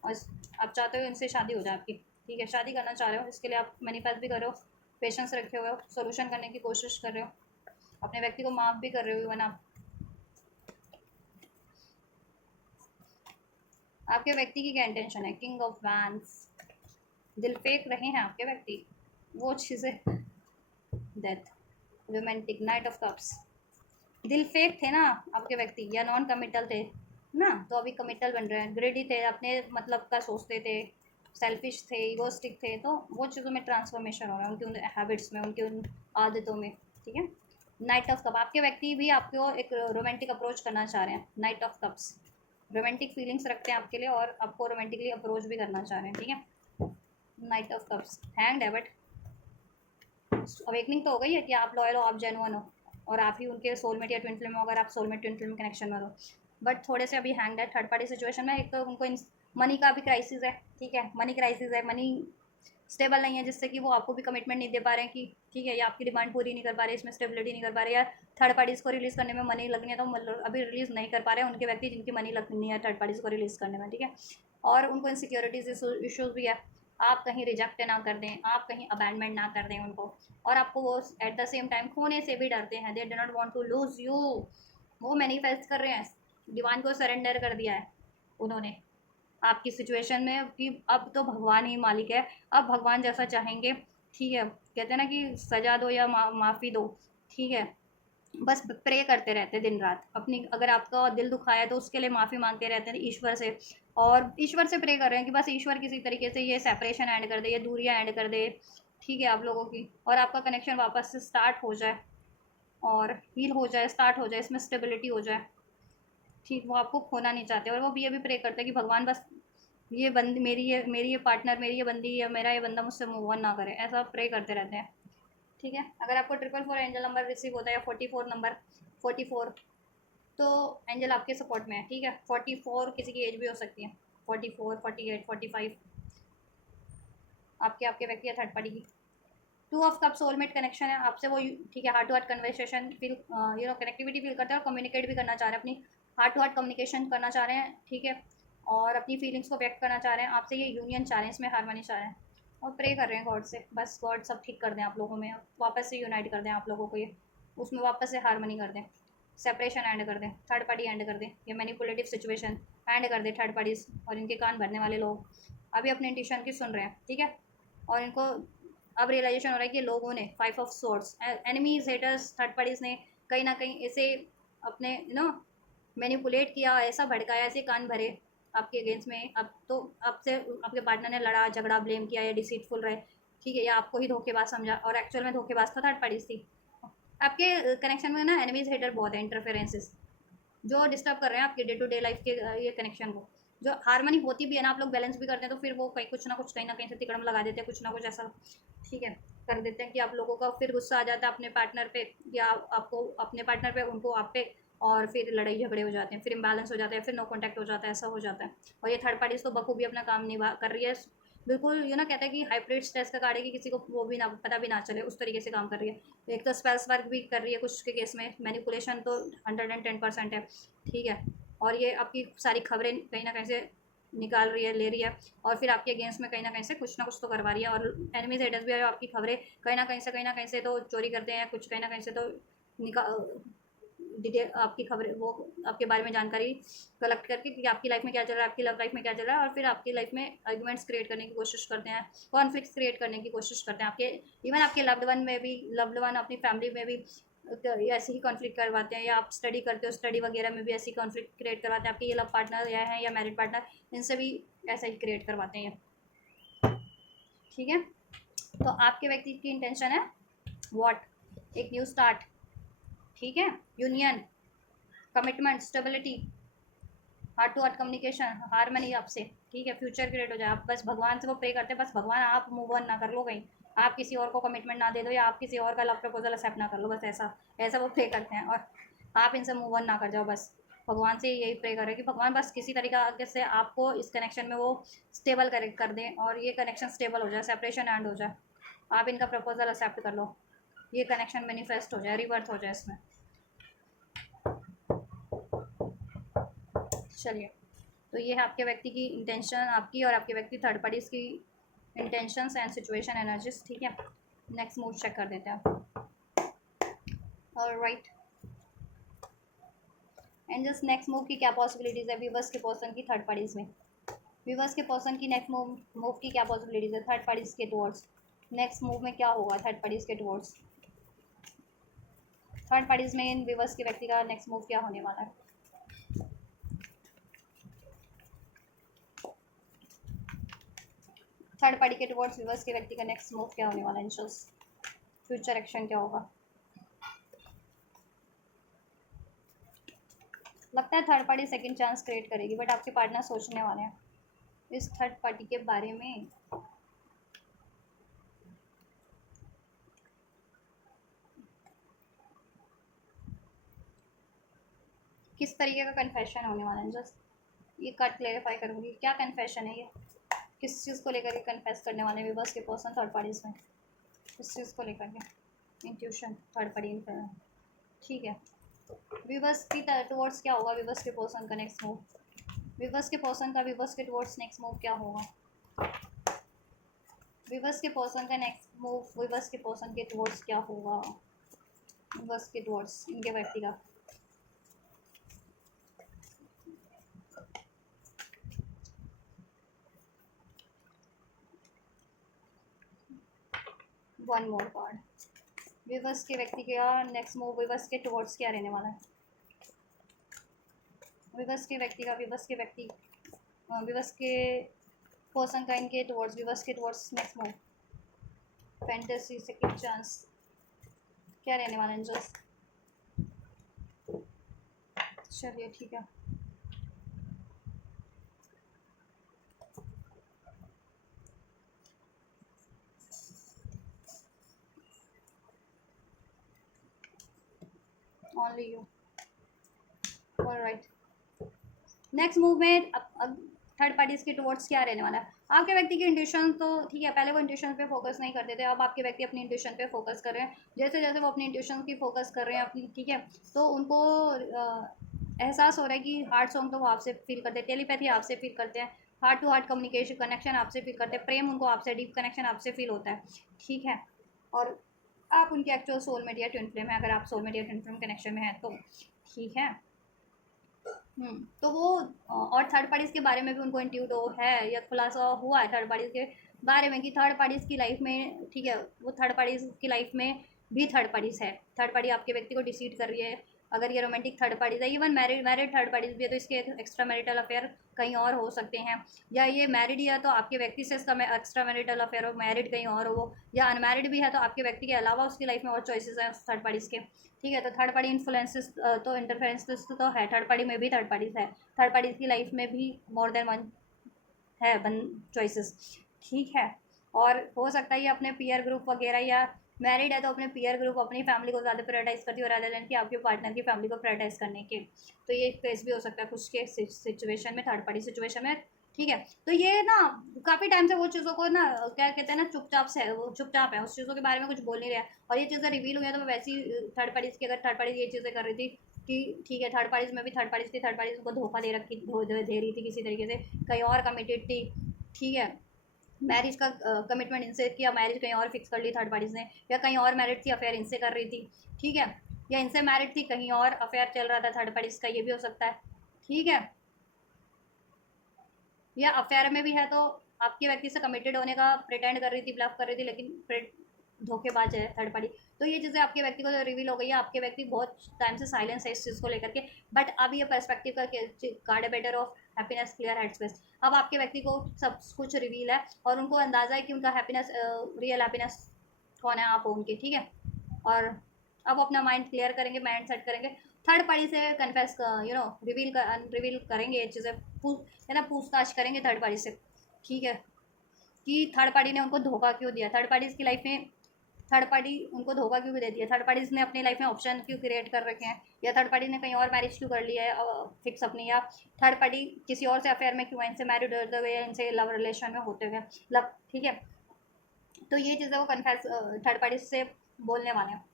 और आप चाहते हो इनसे शादी हो जाए आपकी, ठीक है, शादी करना चाह रहे हो, इसके लिए आप मैनिफेस्ट भी कर रहे हो, पेशेंस रखे हुए हो, सोल्यूशन करने की कोशिश कर रहे हो, अपने व्यक्ति को माफ़ भी कर रहे हो इवन आप। आपके व्यक्ति की क्या इंटेंशन है, किंग ऑफ वैंड्स, दिल फेंक रहे हैं आपके व्यक्ति, वो चीज़ें, death, romantic, night of cups. दिल फेक थे ना आपके व्यक्ति, या नॉन कमिटल थे ना, तो अभी कमिटल बन रहे हैं, ग्रेडी थे, अपने मतलब का सोचते थे, सेल्फिश थे, इगोस्टिक थे, तो वो चीज़ों में ट्रांसफॉर्मेशन हो रहा है उनकी, उन हैबिट्स में, उनकी उन आदतों में, ठीक है। नाइट ऑफ कप, आपके व्यक्ति भी आपको एक रोमांटिक अप्रोच करना चाह रहे हैं, night of cups, romantic feelings रखते हैं आपके लिए और आपको रोमांटिकली अप्रोच भी करना चाह रहे हैं, ठीक है। नाइट ऑफ कप्स, हैंग्ड है, बट अवेकनिंग तो हो गई है कि आप लॉयल हो, आप जेन्युइन हो, और आप ही उनके सोलमेट या ट्विन फ्लेम हो, अगर आप सोलमेट ट्विन फ्लेम कनेक्शन में हो। बट थोड़े से अभी हैंग्ड है थर्ड पार्टी सिचुएशन में। एक तो उनको मनी का भी क्राइसिस है, ठीक है, मनी क्राइसिस है, मनी स्टेबल नहीं है, जिससे कि वो आपको भी कमिटमेंट नहीं दे पा रहे हैं कि ठीक है, या आपकी डिमांड पूरी नहीं कर पा रहे, इसमें स्टेबिलिटी नहीं कर पा रहे, या थर्ड पार्टीज़ को रिलीज़ करने में मनी लगनी है तो मतलब अभी रिलीज़ नहीं कर पा रहे हैं उनके व्यक्ति जिनकी मनी लगनी है थर्ड पार्टीज़ को रिलीज़ करने में, ठीक है। और उनको इनसिक्योरिटीज़ इशूज़ भी है, आप कहीं रिजेक्ट ना कर दें, आप कहीं अबैंडमेंट ना कर दें उनको, और आपको वो एट द सेम टाइम खोने से भी डरते हैं, they do not want to lose you. वो मैनिफेस्ट कर रहे हैं, डिवाइन को सरेंडर कर दिया है उन्होंने आपकी सिचुएशन में कि अब तो भगवान ही मालिक है, अब भगवान जैसा चाहेंगे, ठीक है। कहते हैं ना कि सजा दो या माफ़ी दो, ठीक है, बस प्रे करते रहते दिन रात अपनी, अगर आपका दिल दुखाया तो उसके लिए माफ़ी मांगते रहते हैं ईश्वर से, और ईश्वर से प्रे कर रहे हैं कि बस ईश्वर किसी तरीके से ये सेपरेशन ऐड कर दे, ये दूरियां ऐड कर दे, ठीक है, आप लोगों की, और आपका कनेक्शन वापस से स्टार्ट हो जाए और हील हो जाए, स्टार्ट हो जाए, इसमें स्टेबिलिटी हो जाए, ठीक। वो आपको खोना नहीं चाहते, और वो भी ये भी प्रे करते हैं कि भगवान बस ये बंदी मेरी ये पार्टनर, मेरी ये बंदी या मेरा ये बंदा मुझसे मूव ऑन ना करे, ऐसा प्रे करते रहते हैं, ठीक है। अगर आपको 444 एंजल नंबर रिसीव होता है या 44 नंबर 44, तो एंजल आपके सपोर्ट में है, ठीक है। 44 किसी की एज भी हो सकती है, 44, 48, 45, आपके आपके व्यक्ति या थर्ड पार्टी की। 2 ऑफ कप सोलमेट कनेक्शन है आपसे, वो ठीक है, heart to heart conversation feel, connectivity feel करते हैं और कम्युनिकेट भी करना चाह रहे हैं, अपनी हार्ट टू हार्ट कम्युनिकेशन करना चाह रहे हैं, ठीक है। और अपनी फीलिंग्स को व्यक्त करना चाह रहे हैं, आपसे ये यूनियन चाह रहे हैं, इसमें हारमोनी चाह रहे हैं और प्रे कर रहे हैं गॉड से, बस गॉड सब ठीक कर दें आप लोगों में, वापस से यूनाइट कर दें आप लोगों को, ये उसमें वापस से हारमोनी कर दें, सेपरेशन एंड कर दें, थर्ड पार्टी एंड कर दें, ये मैनिपुलेटिव सिचुएशन एंड कर दें थर्ड पार्टीज और इनके कान भरने वाले लोग अभी अपने इंट्यूशन की सुन रहे हैं, ठीक है। और इनको अब रियलाइजेशन हो रहा है कि लोगों ने 5 of swords, enemies, haters, third parties ने कहीं ना कहीं ऐसे अपने मैनिपुलेट किया, ऐसा भड़काया, ऐसे कान भरे आपके अगेंस्ट में, अब तो आपसे आपके पार्टनर ने लड़ा झगड़ा, ब्लेम किया या डिसीटफुल रहे, ठीक है, या आपको ही धोखेबाज समझा और एक्चुअल में धोखेबाज था थर्ड पार्टीज थी। आपके कनेक्शन में ना एनिमीज, हेटर बहुत है, इंटरफेरेंसेस जो डिस्टर्ब कर रहे हैं आपके डे टू डे लाइफ के ये कनेक्शन को। जो हारमोनी होती भी है ना, आप लोग बैलेंस भी करते हैं, तो फिर वो कहीं कुछ ना कुछ, कहीं ना कहीं से तिकड़म लगा देते हैं, कुछ ना कुछ ऐसा, ठीक है, कर देते हैं कि आप लोगों का फिर गुस्सा आ जाता है अपने पार्टनर पे या आपको अपने पार्टनर पे, उनको आप पे, और फिर लड़ाई झगड़े हो जाते हैं, फिर इम्बैलेंस हो जाता है, फिर नो कॉन्टैक्ट हो जाता है, ऐसा हो जाता है। और ये थर्ड पार्टीज तो बखूबी अपना काम निभा कर रही है, बिल्कुल कहते हैं कि हाइब्रिड स्ट्रेस का कार्ड है कि किसी को वो भी ना पता भी ना चले, उस तरीके से काम कर रही है। एक तो स्पेल्स वर्क भी कर रही है कुछ के केस में, मैनिपुलेशन तो 110% है, ठीक है। और ये आपकी सारी खबरें कहीं ना कहीं से निकाल रही है, ले रही है, और फिर आपके अगेंस्ट में कहीं ना कहीं से कुछ ना कुछ तो करवा रही है। और एनिमीज, हेटर्स भी आपकी खबरें कहीं ना कहीं से तो चोरी करते हैं, कुछ कहीं ना कहीं से तो डिटेल आपकी खबरें, वो आपके बारे में जानकारी कलेक्ट करके कि आपकी लाइफ में क्या चल रहा है, आपकी लव लाइफ में क्या चल रहा है, और फिर आपकी लाइफ में आर्गुमेंट्स क्रिएट करने की कोशिश करते हैं, कॉन्फ्लिक्ट्स क्रिएट करने की कोशिश करते हैं आपके, इवन आपके लव्ड वन में भी, लव्ड वन अपनी फैमिली में भी ऐसे ही कॉन्फ्लिक्ट करवाते हैं, या आप स्टडी करते हो, स्टडी वगैरह में भी ऐसी कॉन्फ्लिक्ट क्रिएट करवाते हैं, आपके ये लव पार्टनर या है या मैरिड पार्टनर, इनसे भी ऐसा ही क्रिएट करवाते हैं, ठीक है। तो आपके व्यक्ति की इंटेंशन है व्हाट, एक न्यू स्टार्ट, ठीक है, union, commitment, stability, heart to heart communication, harmony आपसे, ठीक है, फ्यूचर क्रिएट हो जाए। आप बस भगवान से वो प्रे करते हैं, बस भगवान आप मूव ऑन ना कर लो कहीं, आप किसी और को कमिटमेंट ना दे दो, या आप किसी और का लव प्रपोजल एक्सेप्ट ना कर लो, बस ऐसा ऐसा वो प्रे करते हैं, और आप इनसे मूव ऑन ना कर जाओ, बस भगवान से यही प्रे करें कि भगवान बस किसी तरीके से आपको इस कनेक्शन में वो स्टेबल कर दें, और ये कनेक्शन स्टेबल हो जाए, सेपरेशन एंड हो जाए, आप इनका प्रपोजल एक्सेप्ट कर लो, ये कनेक्शन मैनिफेस्ट हो जाए, रिवर्थ हो जाए इसमें। चलिए, तो ये है आपके व्यक्ति की इंटेंशन, आपकी और आपके व्यक्ति थर्ड पार्टीज की इंटेंशंस एंड सिचुएशन एनर्जीज, ठीक है। नेक्स्ट मूव चेक कर देते हैं, alright. And just next move की क्या पॉसिबिलिटीज़ है व्यूवर्स के पर्सन की थर्ड पार्टीज में, व्यूवर्स के पर्सन की नेक्स्ट मूव की क्या पॉसिबिलिटीज़ है थर्ड पार्टीज के टुवर्ड्स, नेक्स्ट मूव में क्या होगा थर्ड पार्टीज के टुवर्ड्स, थर्ड पार्टीज में इन व्यूवर्स के व्यक्ति का नेक्स्ट मूव क्या होने वाला है। थर्ड पार्टी के टुवर्ड्स व्यूवर्स के व्यक्ति का नेक्स्ट मूव क्या होने वाला है, इंशल्स फ्यूचर एक्शन क्या होगा। लगता है third party second chance create करेगी, बट आपके पार्टनर सोचने वाले हैं इस थर्ड पार्टी के बारे में। किस तरीके का कन्फेशन होने वाला है, जस्ट ये कार्ड क्लेरिफाई करूँगी, क्या कन्फेशन है ये, किस चीज़ को लेकर के कन्फेस करने वाले हैं व्यूवर्स के पर्सन थर्ड पार्टीज में, किस चीज़ को लेकर के, इंट्यूशन, थर्ड पार्टी, ठीक है। व्यूवर्स की टुवर्ड्स क्या होगा व्यूवर्स के पर्सन का नेक्स्ट मूव, व्यूवर्स के पर्सन का व्यूवर्स के टुवर्ड्स नेक्स्ट मूव क्या होगा, व्यूवर्स के पर्सन का नेक्स्ट मूव व्यूवर्स के पर्सन के टुवर्ड्स क्या होगा, व्यूवर्स के टुवर्ड्स इनके व्यक्ति का। वन मोर कार्ड, व्यूवर्स के व्यक्ति का नेक्स्ट मूव व्यूवर्स के टुवर्ड्स क्या रहने वाला है, व्यूवर्स के व्यक्ति का, व्यूवर्स के व्यक्ति, व्यूवर्स के पर्सन का इनके टुवर्ड्स, व्यूवर्स के towards next move, fantasy, second chance क्या रहने वाला है एंजल्स। चलिए ठीक है, only you, alright. Next move में थर्ड पार्टीज के टुवर्ड्स क्या रहने वाला है, आपके व्यक्ति की इंट्यूशन तो ठीक है, पहले वो इंट्यूशन पे फोकस नहीं करते थे, अब आपके व्यक्ति अपनी इंट्यूशन पे फोकस कर रहे हैं, जैसे जैसे वो अपनी इंट्यूशन की फोकस कर रहे हैं अपनी, ठीक है, तो उनको एहसास हो रहा है कि हार्ट सॉन्ग तो वो आपसे फील करते हैं, टेलीपैथी आपसे फील करते हैं, heart to heart communication connection आपसे फील करते हैं, प्रेम उनको आपसे, डीप कनेक्शन आपसे फील होता है, ठीक है। और आप उनके एक्चुअल सोलमेट या ट्विन फ्लेम है, अगर आप सोलमेट या ट्विन फ्लेम कनेक्शन में है तो, ठीक है। तो वो और थर्ड पार्टीज़ के बारे में भी उनको इंट्यूट हो है या खुलासा हुआ है थर्ड पार्टीज़ के बारे में कि थर्ड पार्टीज़ की लाइफ में, ठीक है, वो थर्ड पार्टीज़ की लाइफ में भी थर्ड पार्टीज़ है, थर्ड पार्टी आपके व्यक्ति को डिसीड कर रही है, अगर ये रोमांटिक थर्ड पार्टीज़ है, इवन मैरिड थर्ड पार्टीज़ भी है तो इसके एक्स्ट्रा मैरिटल अफेयर कहीं और हो सकते हैं, या ये मैरिड ही है तो आपके व्यक्ति से इसका एक्स्ट्रा मैरिटल अफेयर हो, मैरिड कहीं और हो, या अनमैरिड भी है तो आपके व्यक्ति के अलावा उसकी लाइफ में और चॉइसेस हैं थर्ड पार्टीज़ के, ठीक है। तो थर्ड पार्टी इन्फ्लुएंसेस तो इंटरफेरेंसेस तो है, थर्ड पार्टी में भी थर्ड पार्टीज है, थर्ड पार्टीज की लाइफ में भी मोर देन वन है वन चॉइसेस, ठीक है। और हो सकता है ये अपने पीयर ग्रुप वगैरह, या मैरिड है तो अपने पीयर ग्रुप अपनी फैमिली को ज़्यादा प्रायोरिटाइज करती है और अदर देन कि आपके पार्टनर की फैमिली को प्रायोरिटाइज करने के, तो ये केस भी हो सकता है कुछ के सिचुएशन में, थर्ड पार्टी सिचुएशन में, ठीक है। तो ये ना काफ़ी टाइम से वो चीज़ों को ना क्या कहते हैं ना, चुपचाप से वो चुपचाप है, उस चीज़ों के बारे में कुछ बोल नहीं रहा है, और ये चीज़ें रिवील हुई हैं तो वैसी थर्ड पार्टीज़ की, अगर थर्ड पार्टी ये चीज़ें कर रही थी कि ठीक है, थर्ड पार्टीज़ में भी थर्ड पार्टीज़ थी, थर्ड पार्टीज़ को धोखा दे रही थी किसी तरीके से, कहीं और कमिटेड थी, ठीक है, मैरिज का कमिटमेंट इनसे किया, मैरिज कहीं और फिक्स कर ली थर्ड पार्टीज ने, या कहीं और मैरिड थी, अफेयर इनसे कर रही थी, ठीक है, या इनसे मैरिड थी कहीं और अफेयर चल रहा था थर्ड पार्टीज का, ये भी हो सकता है, ठीक है। या अफेयर में भी है तो आपके व्यक्ति से कमिटेड होने का प्रिटेंड कर रही थी, ब्लफ कर रही थी, लेकिन धोखेबाज है थर्ड पार्टी, तो ये चीज़ें आपके व्यक्ति को रिवील हो गई है, आपके व्यक्ति बहुत टाइम से साइलेंस है इस चीज़ को लेकर के, बट अब ये पर्सपेक्टिव का कार्ड है better of happiness clear head space, अब आपके व्यक्ति को सब कुछ रिवील है और उनको अंदाज़ा है कि उनका हैप्पीनेस रियल हैप्पीनेस कौन है, आप हो उनके, ठीक है। और अब अपना माइंड क्लियर करेंगे, माइंड सेट करेंगे, थर्ड पार्टी से कन्फेस रिवील करेंगे ये चीज़ें, है ना, पूछताछ करेंगे थर्ड पार्टी से, ठीक है, कि थर्ड पार्टी ने उनको धोखा क्यों दिया, थर्ड पार्टी की लाइफ में थर्ड पार्टी उनको धोखा क्यों देती है, थर्ड पार्टीज ने अपनी लाइफ में ऑप्शन क्यों क्रिएट कर रखे हैं, या थर्ड पार्टी ने कहीं और मैरिज क्यों कर लिया है फिक्स अपनी, या थर्ड पार्टी किसी और से अफेयर में क्यों है, इनसे मैरिड होते हुए या इनसे लव रिलेशन में होते हुए लव, ठीक है। तो ये चीज़ें वो कन्फेस थर्ड पार्टी से बोलने वाले हैं,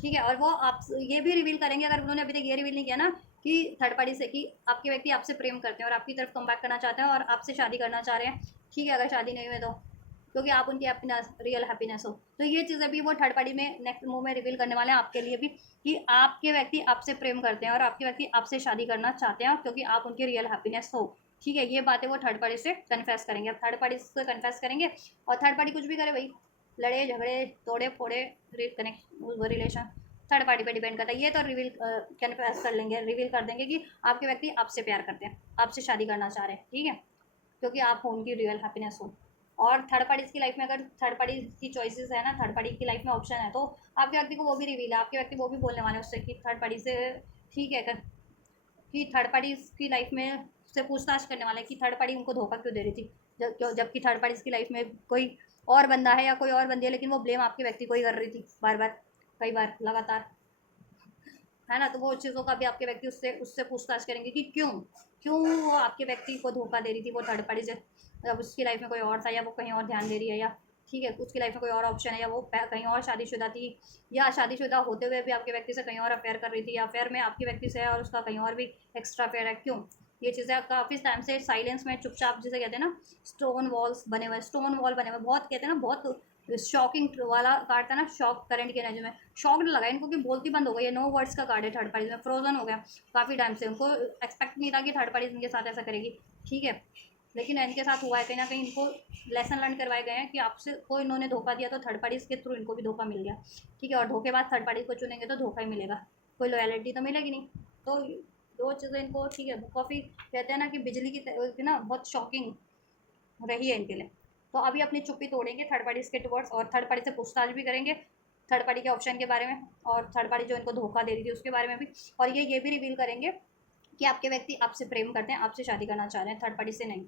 ठीक है। और वो आप ये भी रिवील करेंगे, अगर उन्होंने अभी तक ये रिवील नहीं किया ना कि थर्ड पार्टी से, कि आपके व्यक्ति आपसे प्रेम करते हैं और आपकी तरफ कम बैक करना चाहते हैं और आपसे शादी करना चाह रहे हैं, ठीक है, अगर शादी नहीं हुई तो, क्योंकि आप उनकी हैप्पीनेस रियल हैप्पीनेस हो, तो ये चीज़ें भी वो थर्ड पार्टी में नेक्स्ट मूव में रिवील करने वाले हैं आपके लिए भी, कि आपके व्यक्ति आपसे प्रेम करते हैं और आपके व्यक्ति आपसे शादी करना चाहते हैं क्योंकि आप उनकी रियल हैप्पीनेस हो, ठीक है। ये बातें वो थर्ड पार्टी से कन्फेस करेंगे, अब थर्ड पार्टी से कन्फेस करेंगे, और थर्ड पार्टी कुछ भी करे भाई, लड़े झगड़े तोड़े फोड़े कनेक्ट वो रिलेशन थर्ड पार्टी पे डिपेंड करता है, ये तो रिवील कन्फेस कर लेंगे, रिवील कर देंगे कि आपके व्यक्ति आपसे प्यार करते हैं, आपसे शादी करना चाह रहे हैं, ठीक है, क्योंकि आप हो उनकी रियल हैप्पीनेस हो। और थर्ड पार्टीज की लाइफ में अगर थर्ड पार्टी की चॉइसेस है ना, थर्ड पार्टी की लाइफ में ऑप्शन है, तो आपके व्यक्ति को वो भी रिवील है, आपके व्यक्ति वो भी बोलने वाले हैं उससे कि थर्ड पार्टी से, ठीक है, कि थर्ड पार्टी की लाइफ में से पूछताछ करने वाले हैं कि थर्ड पार्टी उनको धोखा क्यों दे रही थी, जबकि थर्ड पार्टी की लाइफ में कोई और बंदा है या कोई और बंदी है, लेकिन वो ब्लेम आपके व्यक्ति को ही कर रही थी बार बार, कई बार लगातार, है ना। तो वो चीज़ों का भी आपके व्यक्ति उससे उससे पूछताछ करेंगे कि क्यों क्यों वो आपके व्यक्ति को धोखा दे रही थी वो थर्ड पार्टी से, अब उसकी लाइफ में कोई और था, या वो कहीं और ध्यान दे रही है, या ठीक है उसकी लाइफ में कोई और ऑप्शन है, या वो कहीं और शादीशुदा थी, या शादीशुदा होते हुए भी आपके व्यक्ति से कहीं और अफेयर कर रही थी, या अफेयर में आपके व्यक्ति से है और उसका कहीं और भी एक्स्ट्रा अफेयर है, क्यों। ये चीज़ें काफ़ी टाइम से साइलेंस में चुपचाप, जिसे कहते हैं ना स्टोन वॉल्स बने हुए, स्टोन वॉल बने हुए, बहुत कहते हैं ना, बहुत शॉकिंग वाला कार्ड था ना, शॉक करंट की एनर्जी में शॉक लगा इनको कि बोलती बंद हो गई है, नो वर्ड्स का कार्ड है थर्ड पार्टी में, फ्रोजन हो गया काफ़ी टाइम से, उनको एक्सपेक्ट नहीं था कि थर्ड पार्टी इनके साथ ऐसा करेगी, ठीक है, लेकिन इनके साथ हुआ है, कहीं ना कहीं इनको लेसन लर्न करवाए गए हैं कि आपसे को इन्होंने धोखा दिया तो थर्ड पार्टी के थ्रू इनको भी धोखा मिल गया, ठीक है, और धोखेबाज थर्ड पार्टी को चुनेंगे तो धोखा ही मिलेगा, कोई लॉयलिटी तो मिलेगी नहीं, तो दो चीज़ें इनको, ठीक है, काफ़ी कहते हैं ना कि बिजली की ना बहुत शॉकिंग रही है इनके लिए। तो अभी अपनी चुप्पी तोड़ेंगे थर्ड पार्टी के टुवर्ड्स, और थर्ड पार्टी से पूछताछ भी करेंगे थर्ड पार्टी के ऑप्शन के बारे में, और थर्ड पार्टी जो इनको धोखा दे रही थी उसके बारे में भी, और ये भी रिवील करेंगे कि आपके व्यक्ति आपसे प्रेम करते हैं, आपसे शादी करना चाह रहे हैं, थर्ड पार्टी से नहीं,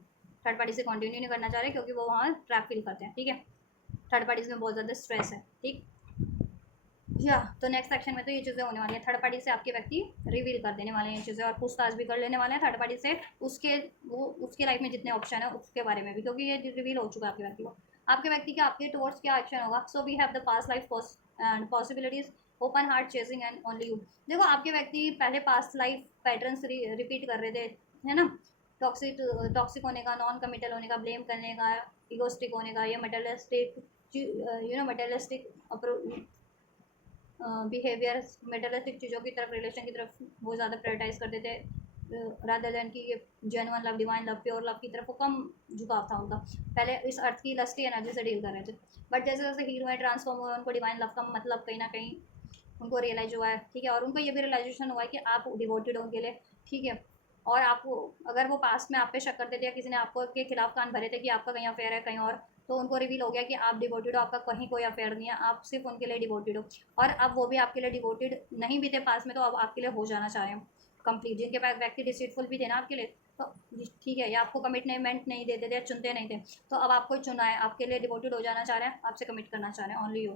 थर्ड पार्टी से कंटिन्यू नहीं करना चाह रहे क्योंकि वो वहाँ ट्रैप फील करते हैं, ठीक है, थर्ड पार्टीज में बहुत ज़्यादा स्ट्रेस है, ठीक, या तो नेक्स्ट सेक्शन में तो ये चीज़ें होने वाली हैं, थर्ड पार्टी से आपके व्यक्ति रिवील कर देने वाले हैं ये चीज़ें, और पूछताछ भी कर लेने वाले हैं थर्ड पार्टी से उसके वो उसके लाइफ में जितने ऑप्शन है उसके बारे में भी, क्योंकि ये रिवील हो चुका है आपके व्यक्ति को, आपके व्यक्ति का आपके टुवर्ड्स क्या एक्शन होगा। So we have the past life and possibilities, open heart chasing and only you. देखो आपके व्यक्ति पहले पास्ट लाइफ पैटर्न्स रिपीट कर रहे थे, है ना, टॉक्सिक टॉक्सिक होने का, नॉन कमिटल होने का, ब्लेम करने का, इगोस्टिक होने का, या मटेरियलिस्टिक मटेरियलिस्टिक बिहेवियर, मेटलिस्टिक चीज़ों की तरफ, रिलेशन की तरफ वो ज़्यादा प्रायोरिटाइज करते थे रादर देन कि ये genuine love, divine love, pure love की तरफ वो कम झुकाव था उनका। पहले इस अर्थ की लस्टी एनर्जी से डील कर रहे थे, बट जैसे जैसे हीरो में ट्रांसफॉर्म हुआ, उनको डिवाइन लव का मतलब कहीं ना कहीं उनको रियलाइज हुआ है, ठीक है, और उनको ये भी रियलाइजेशन हुआ है कि आप डिवोटेड हो उनके लिए, ठीक है। और आपको अगर वो पास्ट में आप पे शक करते थे या किसी ने आपको के खिलाफ कान भरे थे कि आपका कहीं अफेयर है कहीं और, तो उनको रिवील हो गया कि आप डिवोटेड हो, आपका कहीं कोई अफेयर नहीं है, आप सिर्फ उनके लिए डिवोटेड हो। और अब वो भी आपके लिए डिवोटेड नहीं भी थे पास में, तो अब आपके लिए हो जाना चाह रहे हैं कंप्लीट। जिनके पास व्यक्ति डिसीटफुल भी थे ना आपके लिए, तो ठीक है, या आपको कमिटमेंट नहीं देते थे, चुनते नहीं थे, तो अब आपको चुना है, आपके लिए डिवोटेड हो जाना चाह रहे हैं, आपसे कमिट करना चाह रहे हैं, ओनली यू,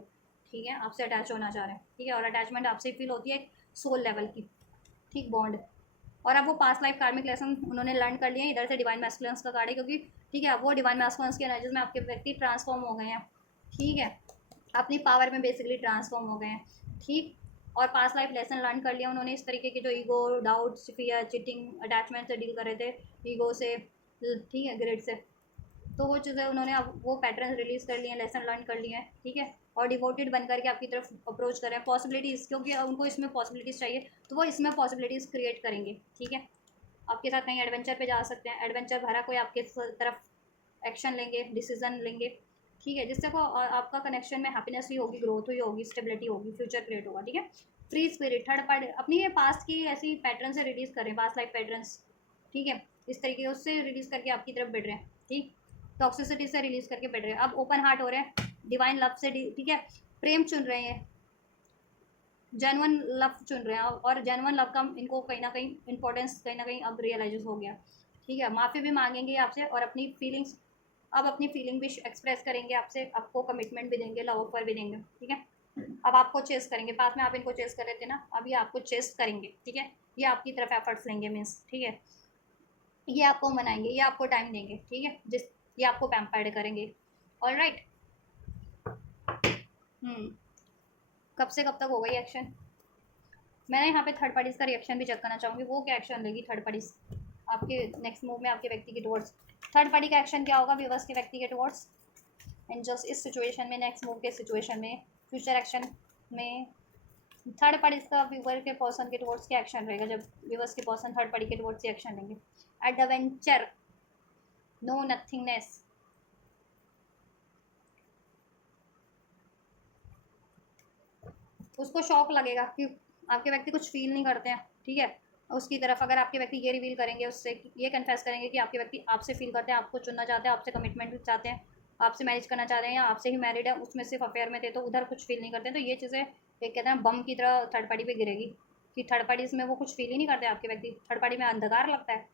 ठीक है, आपसे अटैच होना चाह रहे हैं, ठीक है। और अटैचमेंट आपसे फील होती है सोल लेवल की, ठीक, बॉन्ड। और अब वो पास्ट लाइफ कार्मिक लेसन उन्होंने लर्न कर लिए, इधर से डिवाइन मैस्कुलिन्स का कार्ड है, क्योंकि ठीक है वो डिवाइन मैस्कुलिन्स की एनर्जीज में आपके व्यक्ति ट्रांसफॉर्म हो गए हैं, ठीक है, अपनी पावर में बेसिकली ट्रांसफॉर्म हो गए हैं, ठीक। और पास्ट लाइफ लेसन लर्न कर लिया उन्होंने, इस तरीके के जो ego, doubts, fear, cheating, attachment से डील कर रहे थे, ईगो से, ठीक है, ग्रिड से, तो वो चीज़ें उन्होंने अब वो पैटर्न रिलीज़ कर लिए हैं, लेसन लर्न कर लिए हैं, ठीक है। और डिवोटेड बन करके आपकी तरफ अप्रोच कर रहे हैं, पॉसिबिलिटीज़, क्योंकि उनको इसमें पॉसिबिलिटीज़ चाहिए, तो वो इसमें पॉसिबिलिटीज़ क्रिएट करेंगे, ठीक है। आपके साथ कहीं एडवेंचर पे जा सकते हैं, एडवेंचर भरा कोई आपके तरफ एक्शन लेंगे, डिसीजन लेंगे, ठीक है, जिससे को आपका कनेक्शन में हैप्पीनेस ही होगी, ग्रोथ ही होगी, स्टेबिलिटी होगी, फ्यूचर क्रिएट होगा, ठीक है। फ्री स्पिरिट, थर्ड पार्टी अपनी ये पास्ट की ऐसी पैटर्न से रिलीज करें, पास्ट लाइफ पैटर्न्स, ठीक है, इस तरीके उससे रिलीज करके आपकी तरफ बढ़ रहे हैं, ठीक, टॉक्सिसिटी से रिलीज करके बढ़ रहे हैं, अब ओपन हार्ट हो रहे हैं, डिवाइन लव से, ठीक है, प्रेम चुन रहे हैं, जेनवन लव चुन रहे हैं, और जेनवन लव का इनको कहीं ना कहीं इंपॉर्टेंस कहीं ना कहीं अब रियलाइज हो गया, ठीक है। माफ़ी भी मांगेंगे आपसे, और अपनी फीलिंग्स, अब अपनी फीलिंग भी एक्सप्रेस करेंगे आपसे, आपको कमिटमेंट भी देंगे, लव ऑफर भी देंगे, ठीक है। अब आपको चेस करेंगे, पास में आप इनको चेस कर रहे थे ना, अब ये आपको चेस करेंगे, ठीक है, ये आपकी तरफ एफर्ट्स लेंगे, मीन्स, ठीक है, ये आपको मनाएंगे, ये आपको टाइम देंगे, ठीक है, जिस ये आपको पैम्पर्ड करेंगे, ऑल राइट। कब से कब तक होगा ये एक्शन? मैं यहाँ पे थर्ड पार्टीज का रिएक्शन भी चेक करना चाहूँगी, वो क्या एक्शन लेगी थर्ड पार्टीज आपके नेक्स्ट मूव में, आपके व्यक्ति के टुवर्ड्स। थर्ड पार्टी का एक्शन क्या होगा व्यूअर्स के व्यक्ति के टुवर्ड्स, एंड जस्ट इस सिचुएशन में, नेक्स्ट मूव के सिचुएशन में, फ्यूचर एक्शन में, थर्ड पार्टी का व्यूअर के पर्सन के टुवर्ड्स क्या एक्शन रहेगा जब व्यूअर्स के पर्सन थर्ड पार्टी के टुवर्ड्स से एक्शन लेंगे। एडवेंचर, नो नथिंगनेस, उसको शॉक लगेगा कि आपके व्यक्ति कुछ फील नहीं करते हैं, ठीक है, उसकी तरफ अगर आपके व्यक्ति ये रिवील करेंगे, उससे ये कन्फेस करेंगे कि आपके व्यक्ति आपसे फील करते हैं, आपको चुनना चाहते हैं, आपसे कमिटमेंट चाहते हैं, आपसे मैरिज करना चाहते हैं, या आपसे ही मैरिड है, उसमें सिर्फ अफेयर में थे तो उधर कुछ फील नहीं करते, तो ये चीज़ें एक कहते हैं बम की तरह थर्ड पार्टी पे गिरेगी, कि थर्ड पार्टी में वो कुछ फील ही नहीं करते आपके व्यक्ति, थर्ड पार्टी में अंधकार लगता है।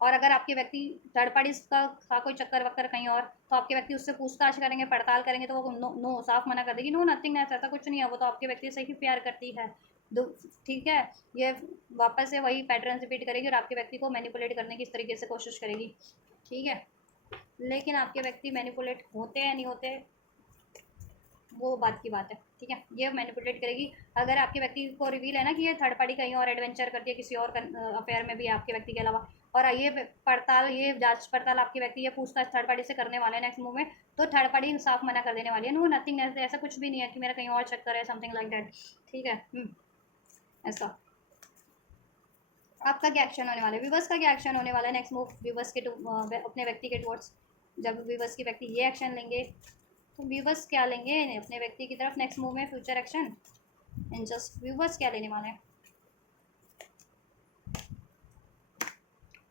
और अगर आपके व्यक्ति थर्ड पार्टी का था कोई चक्कर वक्कर कहीं और, तो आपके व्यक्ति उससे पूछताछ करेंगे, पड़ताल करेंगे, तो वो नो साफ मना कर देगी, नो नथिंग, ऐसा कुछ नहीं है, वो तो आपके व्यक्ति से ही प्यार करती है, ठीक है। ये वापस से वही पैटर्न रिपीट करेगी और आपके व्यक्ति को मैनिपुलेट करने की इस तरीके से कोशिश करेगी, ठीक है। लेकिन आपके व्यक्ति मैनिपुलेट होते हैं नहीं होते, वो बात की बात है, ठीक है, ये मैनिपुलेट करेगी। अगर आपके व्यक्ति को रिवील है ना कि ये थर्ड पार्टी कहीं और एडवेंचर करती है, किसी और अफेयर में भी आपके व्यक्ति के अलावा, और ये पड़ताल, ये जांच पड़ताल आपके व्यक्ति ये पूछताछ थर्ड पार्टी से करने वाले हैं नेक्स्ट मूव में, तो थर्ड पार्टी साफ मना कर देने वाली है, नो नथिंग, ऐसा कुछ भी नहीं है कि मेरा कहीं और चक्कर है, समथिंग लाइक दैट, ठीक है। ऐसा आपका क्या एक्शन होने वाला है, विवर्स का क्या एक्शन होने वाला है नेक्स्ट मूव विवर्स के अपने व्यक्ति के टुवर्ड्स, जब विवर्स के व्यक्ति ये एक्शन लेंगे, तो व्यूवर्स क्या लेंगे अपने व्यक्ति की तरफ नेक्स्ट मूव में, future action, and just viewers क्या लेने वाले हैं,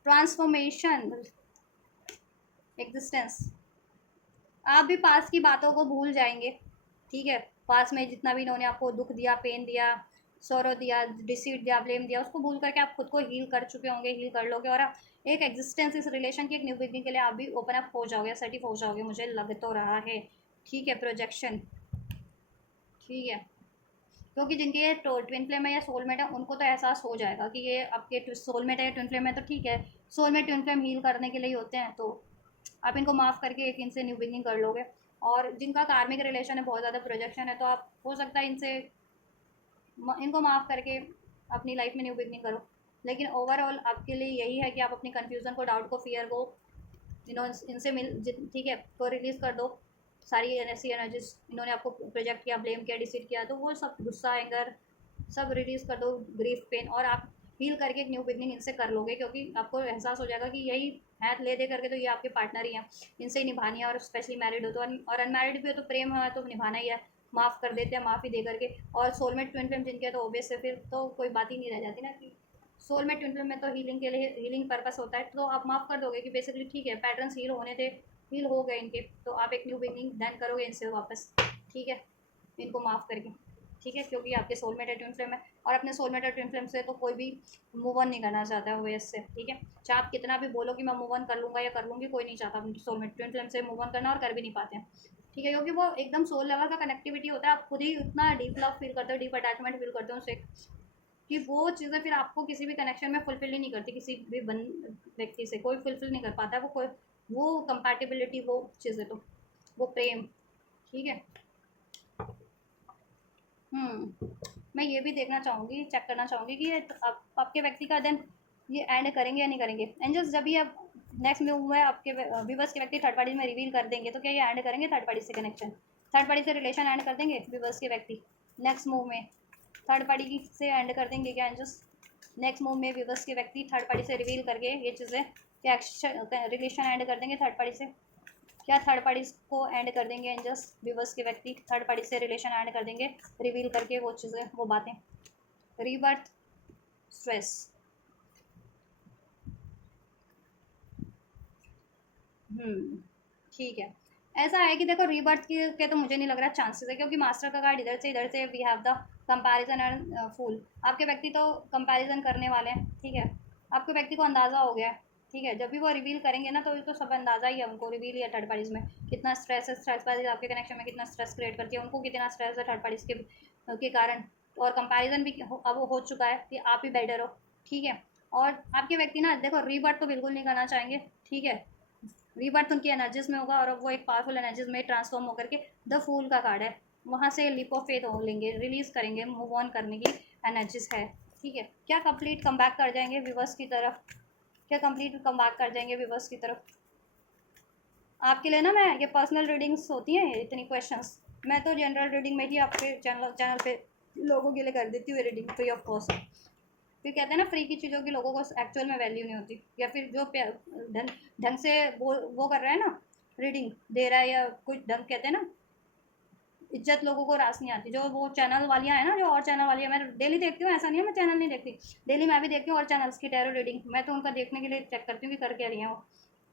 ट्रांसफॉर्मेशन, एग्जिस्टेंस। आप भी पास की बातों को भूल जाएंगे, ठीक है, पास में जितना भी इन्होंने आपको दुख दिया, पेन दिया, सोरो दिया, डिसीट दिया, ब्लेम दिया, उसको भूल करके आप खुद को हील कर चुके होंगे, हील कर लोगे, और आप एक एग्जिस्टेंस, इस रिलेशन की एक न्यू बिगनिंग के लिए आप भी ओपन अप हो जाओगे, सर्टिफ हो जाओगे, मुझे लग तो रहा है, ठीक है। प्रोजेक्शन, ठीक है, क्योंकि जिनके ये ट्विन फ्लेम है या सोलमेट है, उनको तो एहसास हो जाएगा कि ये आपके सोलमेट है या ट्विन फ्लेम है, तो ठीक है, सोलमेट ट्विन फ्लेम हील करने के लिए ही होते हैं, तो आप इनको माफ़ करके एक इनसे न्यू बिगिनिंग कर लोगे। और जिनका कार्मिक रिलेशन है, बहुत ज़्यादा प्रोजेक्शन है, तो आप हो सकता है इनसे इनको माफ़ करके अपनी लाइफ में न्यू बिगनिंग करो। लेकिन ओवरऑल आपके लिए यही है कि आप अपनी कन्फ्यूज़न को, डाउट को, फियर को इनसे ठीक है, तो रिलीज़ कर दो। सारी ऐसी एनर्जीज इन्होंने आपको प्रोजेक्ट किया, ब्लेम किया, डिसीड किया, तो वो सब गुस्सा, एंगर सब रिलीज़ कर दो, ग्रीफ, पेन, और आप हील करके एक न्यू बिगनिंग इनसे कर लोगे, क्योंकि आपको एहसास हो जाएगा कि यही है, ले दे करके तो ये आपके पार्टनर ही हैं, इनसे ही निभानी है। और स्पेशली मैरिड हो तो, और अनमैरिड भी हो तो प्रेम है तो निभाना ही है, माफ़ कर देते हैं, माफ़ी दे करके। और सोलमेट ट्विन फ्लेम जिनके, तो ओबियस है, फिर तो कोई बात ही नहीं रह जाती ना, कि सोलमेट ट्विन फ्लेम में तो हीलिंग के लिए, हीलिंग पर्पस होता है, तो आप माफ़ कर दोगे कि बेसिकली ठीक है, पैटर्न्स हील होने थे, हील हो गए इनके, तो आप एक न्यू बिगनिंग देन करोगे इनसे वापस, ठीक है, इनको माफ़ करके, ठीक है, क्योंकि आपके सोलमेट है, ट्विन फ्लेम है, और अपने सोलमेट और ट्विन फ्लेम से तो कोई भी मूव ऑन नहीं करना चाहता है वेस से, ठीक है। चाहे आप कितना भी बोलो कि मैं मूव ऑन कर लूँगा या कर लूँगी, कोई नहीं चाहता अपनी सोलमेट ट्विन फ्लेम से मूव ऑन करना, और कर भी नहीं पाते हैं, ठीक है, क्योंकि वो एकदम सोल लेवल का कनेक्टिविटी होता है। आप खुद ही उतना डीप लव फील करते हो, डीप अटैचमेंट फील करते हो उससे, कि वो चीज़ें फिर आपको किसी भी कनेक्शन में फुलफिल ही नहीं करती, किसी भी व्यक्ति से कोई फुलफिल नहीं कर पाता है वो कंपैटिबिलिटी, वो चीज़ें, तो वो प्रेम, ठीक है। मैं ये भी देखना चाहूँगी, चेक करना चाहूँगी कि ये आपके व्यक्ति का देन ये एंड करेंगे या नहीं करेंगे। एंड जस्ट जब भी आप नेक्स्ट मूव में आपके व्यूवर्स के व्यक्ति थर्ड पार्टी में रिवील कर देंगे, तो क्या ये एंड करेंगे थर्ड पार्टी से कनेक्शन, थर्ड पार्टी से रिलेशन एंड कर देंगे व्यूवर्स के व्यक्ति नेक्स्ट मूव में, थर्ड पार्टी से एंड कर देंगे क्या? एंड जस्ट नेक्स्ट मूव में व्यूवर्स के व्यक्ति थर्ड पार्टी से रिवील करके ये चीज़ें क्या रिलेशन एंड कर देंगे थर्ड पार्टी से, क्या थर्ड पार्टीज को एंड कर देंगे एंजल्स, व्यूवर्स के व्यक्ति थर्ड पार्टी से रिलेशन एंड कर देंगे, रिवील करके वो चीज़ें, वो बातें। रीबर्थ स्ट्रेस, ठीक है। ऐसा है कि देखो रीबर्थ के तो मुझे नहीं लग रहा चांसेस है, क्योंकि मास्टर का कार्ड इधर से we have the comparison and full. आपके व्यक्ति तो कंपैरिजन करने वाले हैं, ठीक है, आपके व्यक्ति को अंदाज़ा हो गया है, ठीक है, जब भी वो रिवील करेंगे ना, तो ये तो सब अंदाज़ा ही है उनको, रिवील या थर्ड पार्टीज में कितना स्ट्रेस है, थर्ड पार्टीज आपके कनेक्शन में कितना स्ट्रेस क्रिएट करती है, उनको कितना स्ट्रेस है थर्ड पार्टीज के कारण। और कंपैरिजन भी अब हो चुका है कि आप ही बेटर हो, ठीक है। और आपके व्यक्ति ना देखो रीबर्थ तो बिल्कुल नहीं करना चाहेंगे, ठीक है, रीबर्थ उनकी एनर्जीज में होगा, और वो एक पावरफुल एनर्जीज में ट्रांसफॉर्म होकर के, द फूल का कार्ड है, वहाँ से लिप ऑफ फेथ हो लेंगे, रिलीज करेंगे, मूव ऑन करने की एनर्जीज है, ठीक है। क्या कंप्लीट कम बैक कर जाएंगे व्यूवर्स की तरफ, क्या कंप्लीट कम बैक कर जाएंगे व्यूवर्स की तरफ। आपके लिए ना, मैं ये पर्सनल रीडिंग्स होती हैं, इतनी क्वेश्चंस मैं तो जनरल रीडिंग में ही आपके चैनल पे लोगों के लिए कर देती हूँ रीडिंग, फ्री ऑफ कॉस्ट। फिर कहते हैं ना, फ्री की चीज़ों की लोगों को एक्चुअल में वैल्यू नहीं होती, या फिर जो ढंग ढंग से वो कर रहा है ना, रीडिंग दे रहा है, या कुछ ढंग, कहते हैं ना, इज्जत लोगों को रास नहीं आती। जो वो चैनल वालियाँ हैं ना, जो और चैनल वाली है, मैं डेली देखती हूँ, ऐसा नहीं है मैं चैनल नहीं देखती, डेली मैं भी देखती हूँ और चैनल्स की टैरो रीडिंग, मैं तो उनका देखने के लिए चेक करती हूँ कि कर क्या रही हैं वो।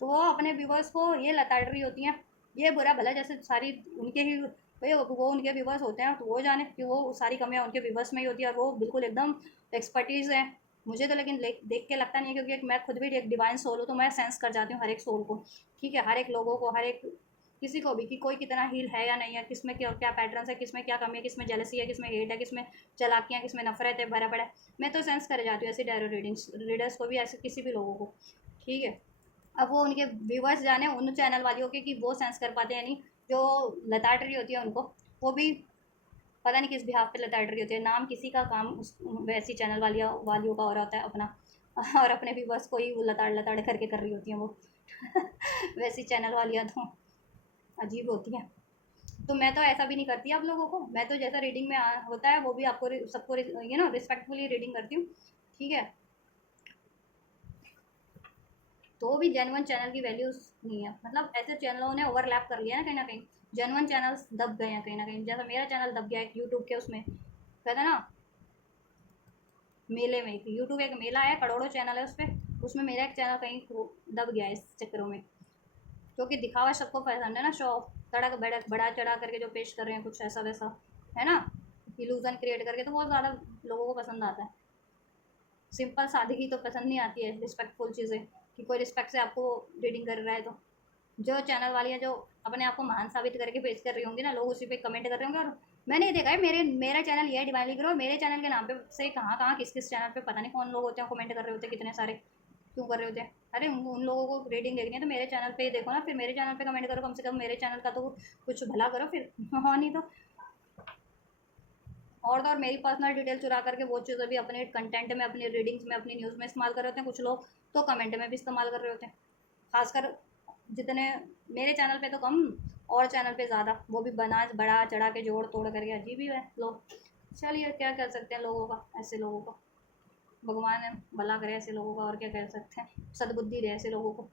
तो वो अपने व्यूवर्स को ये लताड़ रही होती हैं, ये बुरा भला, जैसे सारी उनके ही भाई वो उनके व्यूवर्स होते हैं, तो वो जाने कि वो सारी कमियाँ उनके व्यूवर्स में ही होती है, और वो बिल्कुल एकदम एक्सपर्टीज़ है। मुझे तो लेकिन देख के लगता नहीं है, क्योंकि मैं खुद भी एक डिवाइन सोल हूँ, तो मैं सेंस कर जाती हूँ हर एक सोल को, ठीक है, हर एक लोगों को, हर एक किसी को भी, कि कोई कितना हील है या नहीं है, किसमें क्या क्या पैटर्न्स है, किसमें क्या कमी है, किसमें जेलसी है, किसमें हेट है, किसमें चलाकियाँ, किसमें नफरत है भरा पड़ा है। मैं तो सेंस कर जाती हूँ ऐसी टैरो रीडर्स को भी, ऐसे किसी भी लोगों को, ठीक है। अब वो उनके व्यूवर्स जाने उन चैनल वालियों के कि वो सेंस कर पाते हैं नहीं, जो लताट रही होती है उनको, वो भी पता नहीं किस बिहाफ पे लताड़ रही होती है, नाम किसी का, काम उस वैसी चैनल वालियों का हो रहा होता है अपना, और अपने व्यूवर्स को ही वो लताड़ लताड़ करके कर रही होती हैं वो वैसी चैनल वालियाँ तो अजीब होती हैं। तो मैं तो ऐसा भी नहीं करती आप लोगों को, मैं तो जैसा रीडिंग में होता है वो भी आपको सबको ये ना रिस्पेक्टफुली रीडिंग करती हूँ, ठीक है। तो भी जेन्युइन चैनल की वैल्यूज नहीं है, मतलब ऐसे चैनलों ने ओवरलैप कर लिया है कहीं ना कहीं, जेन्युइन चैनल्स दब गए हैं कहीं ना कहीं, जैसा मेरा चैनल दब गया है यूट्यूब के उसमें, कहते हैं ना, मेले में, यूट्यूब एक मेला है, करोड़ों चैनल है उस पर, उसमें मेरा एक चैनल कहीं दब गया है इस चक्करों में, क्योंकि दिखावा सबको पसंद है ना, शो ऑफ, तड़क बड़ा बड़ा चढ़ा करके जो पेश कर रहे हैं कुछ ऐसा वैसा, है ना, इल्यूजन क्रिएट करके, तो बहुत ज़्यादा लोगों को पसंद आता है। सिंपल सादगी तो पसंद नहीं आती है, रिस्पेक्टफुल चीज़ें, कि कोई रिस्पेक्ट से आपको रीडिंग कर रहा है, तो जो चैनल वाली है जो अपने आप को महान साबित करके पेश कर रही होंगी ना, लोग उसी पे कमेंट कर रहे होंगे। और मैंने ये देखा है, मेरा चैनल ये है डिवाइनली ग्रो, मेरे चैनल के नाम पे से कहाँ कहाँ किस किस चैनल पे पता नहीं कौन लोग होते हैं कमेंट कर रहे होते हैं, कितने सारे, क्यों कर रहे होते हैं? अरे उन लोगों को रीडिंग देखनी है तो मेरे चैनल पे ही देखो ना, फिर मेरे चैनल पे कमेंट करो, कम से कम मेरे चैनल का तो कुछ भला करो फिर। हाँ नहीं तो। और तो और मेरी पर्सनल डिटेल चुरा करके वो चीज़ें भी अपने कंटेंट में, अपनी रीडिंग्स में, अपनी न्यूज़ में इस्तेमाल कर रहे होते हैं कुछ लोग, तो कमेंट में भी इस्तेमाल कर रहे होते हैं। खासकर जितने मेरे चैनल पे तो कम, और चैनल पे ज़्यादा, वो भी बना बढ़ा चढ़ा के जोड़ तोड़ करके, अजीब ही है लोग। चलिए क्या कर सकते हैं लोगों का, ऐसे लोगों का भगवान भला करे ऐसे लोगों का, और क्या कह सकते हैं, सद्बुद्धि दे ऐसे लोगों को।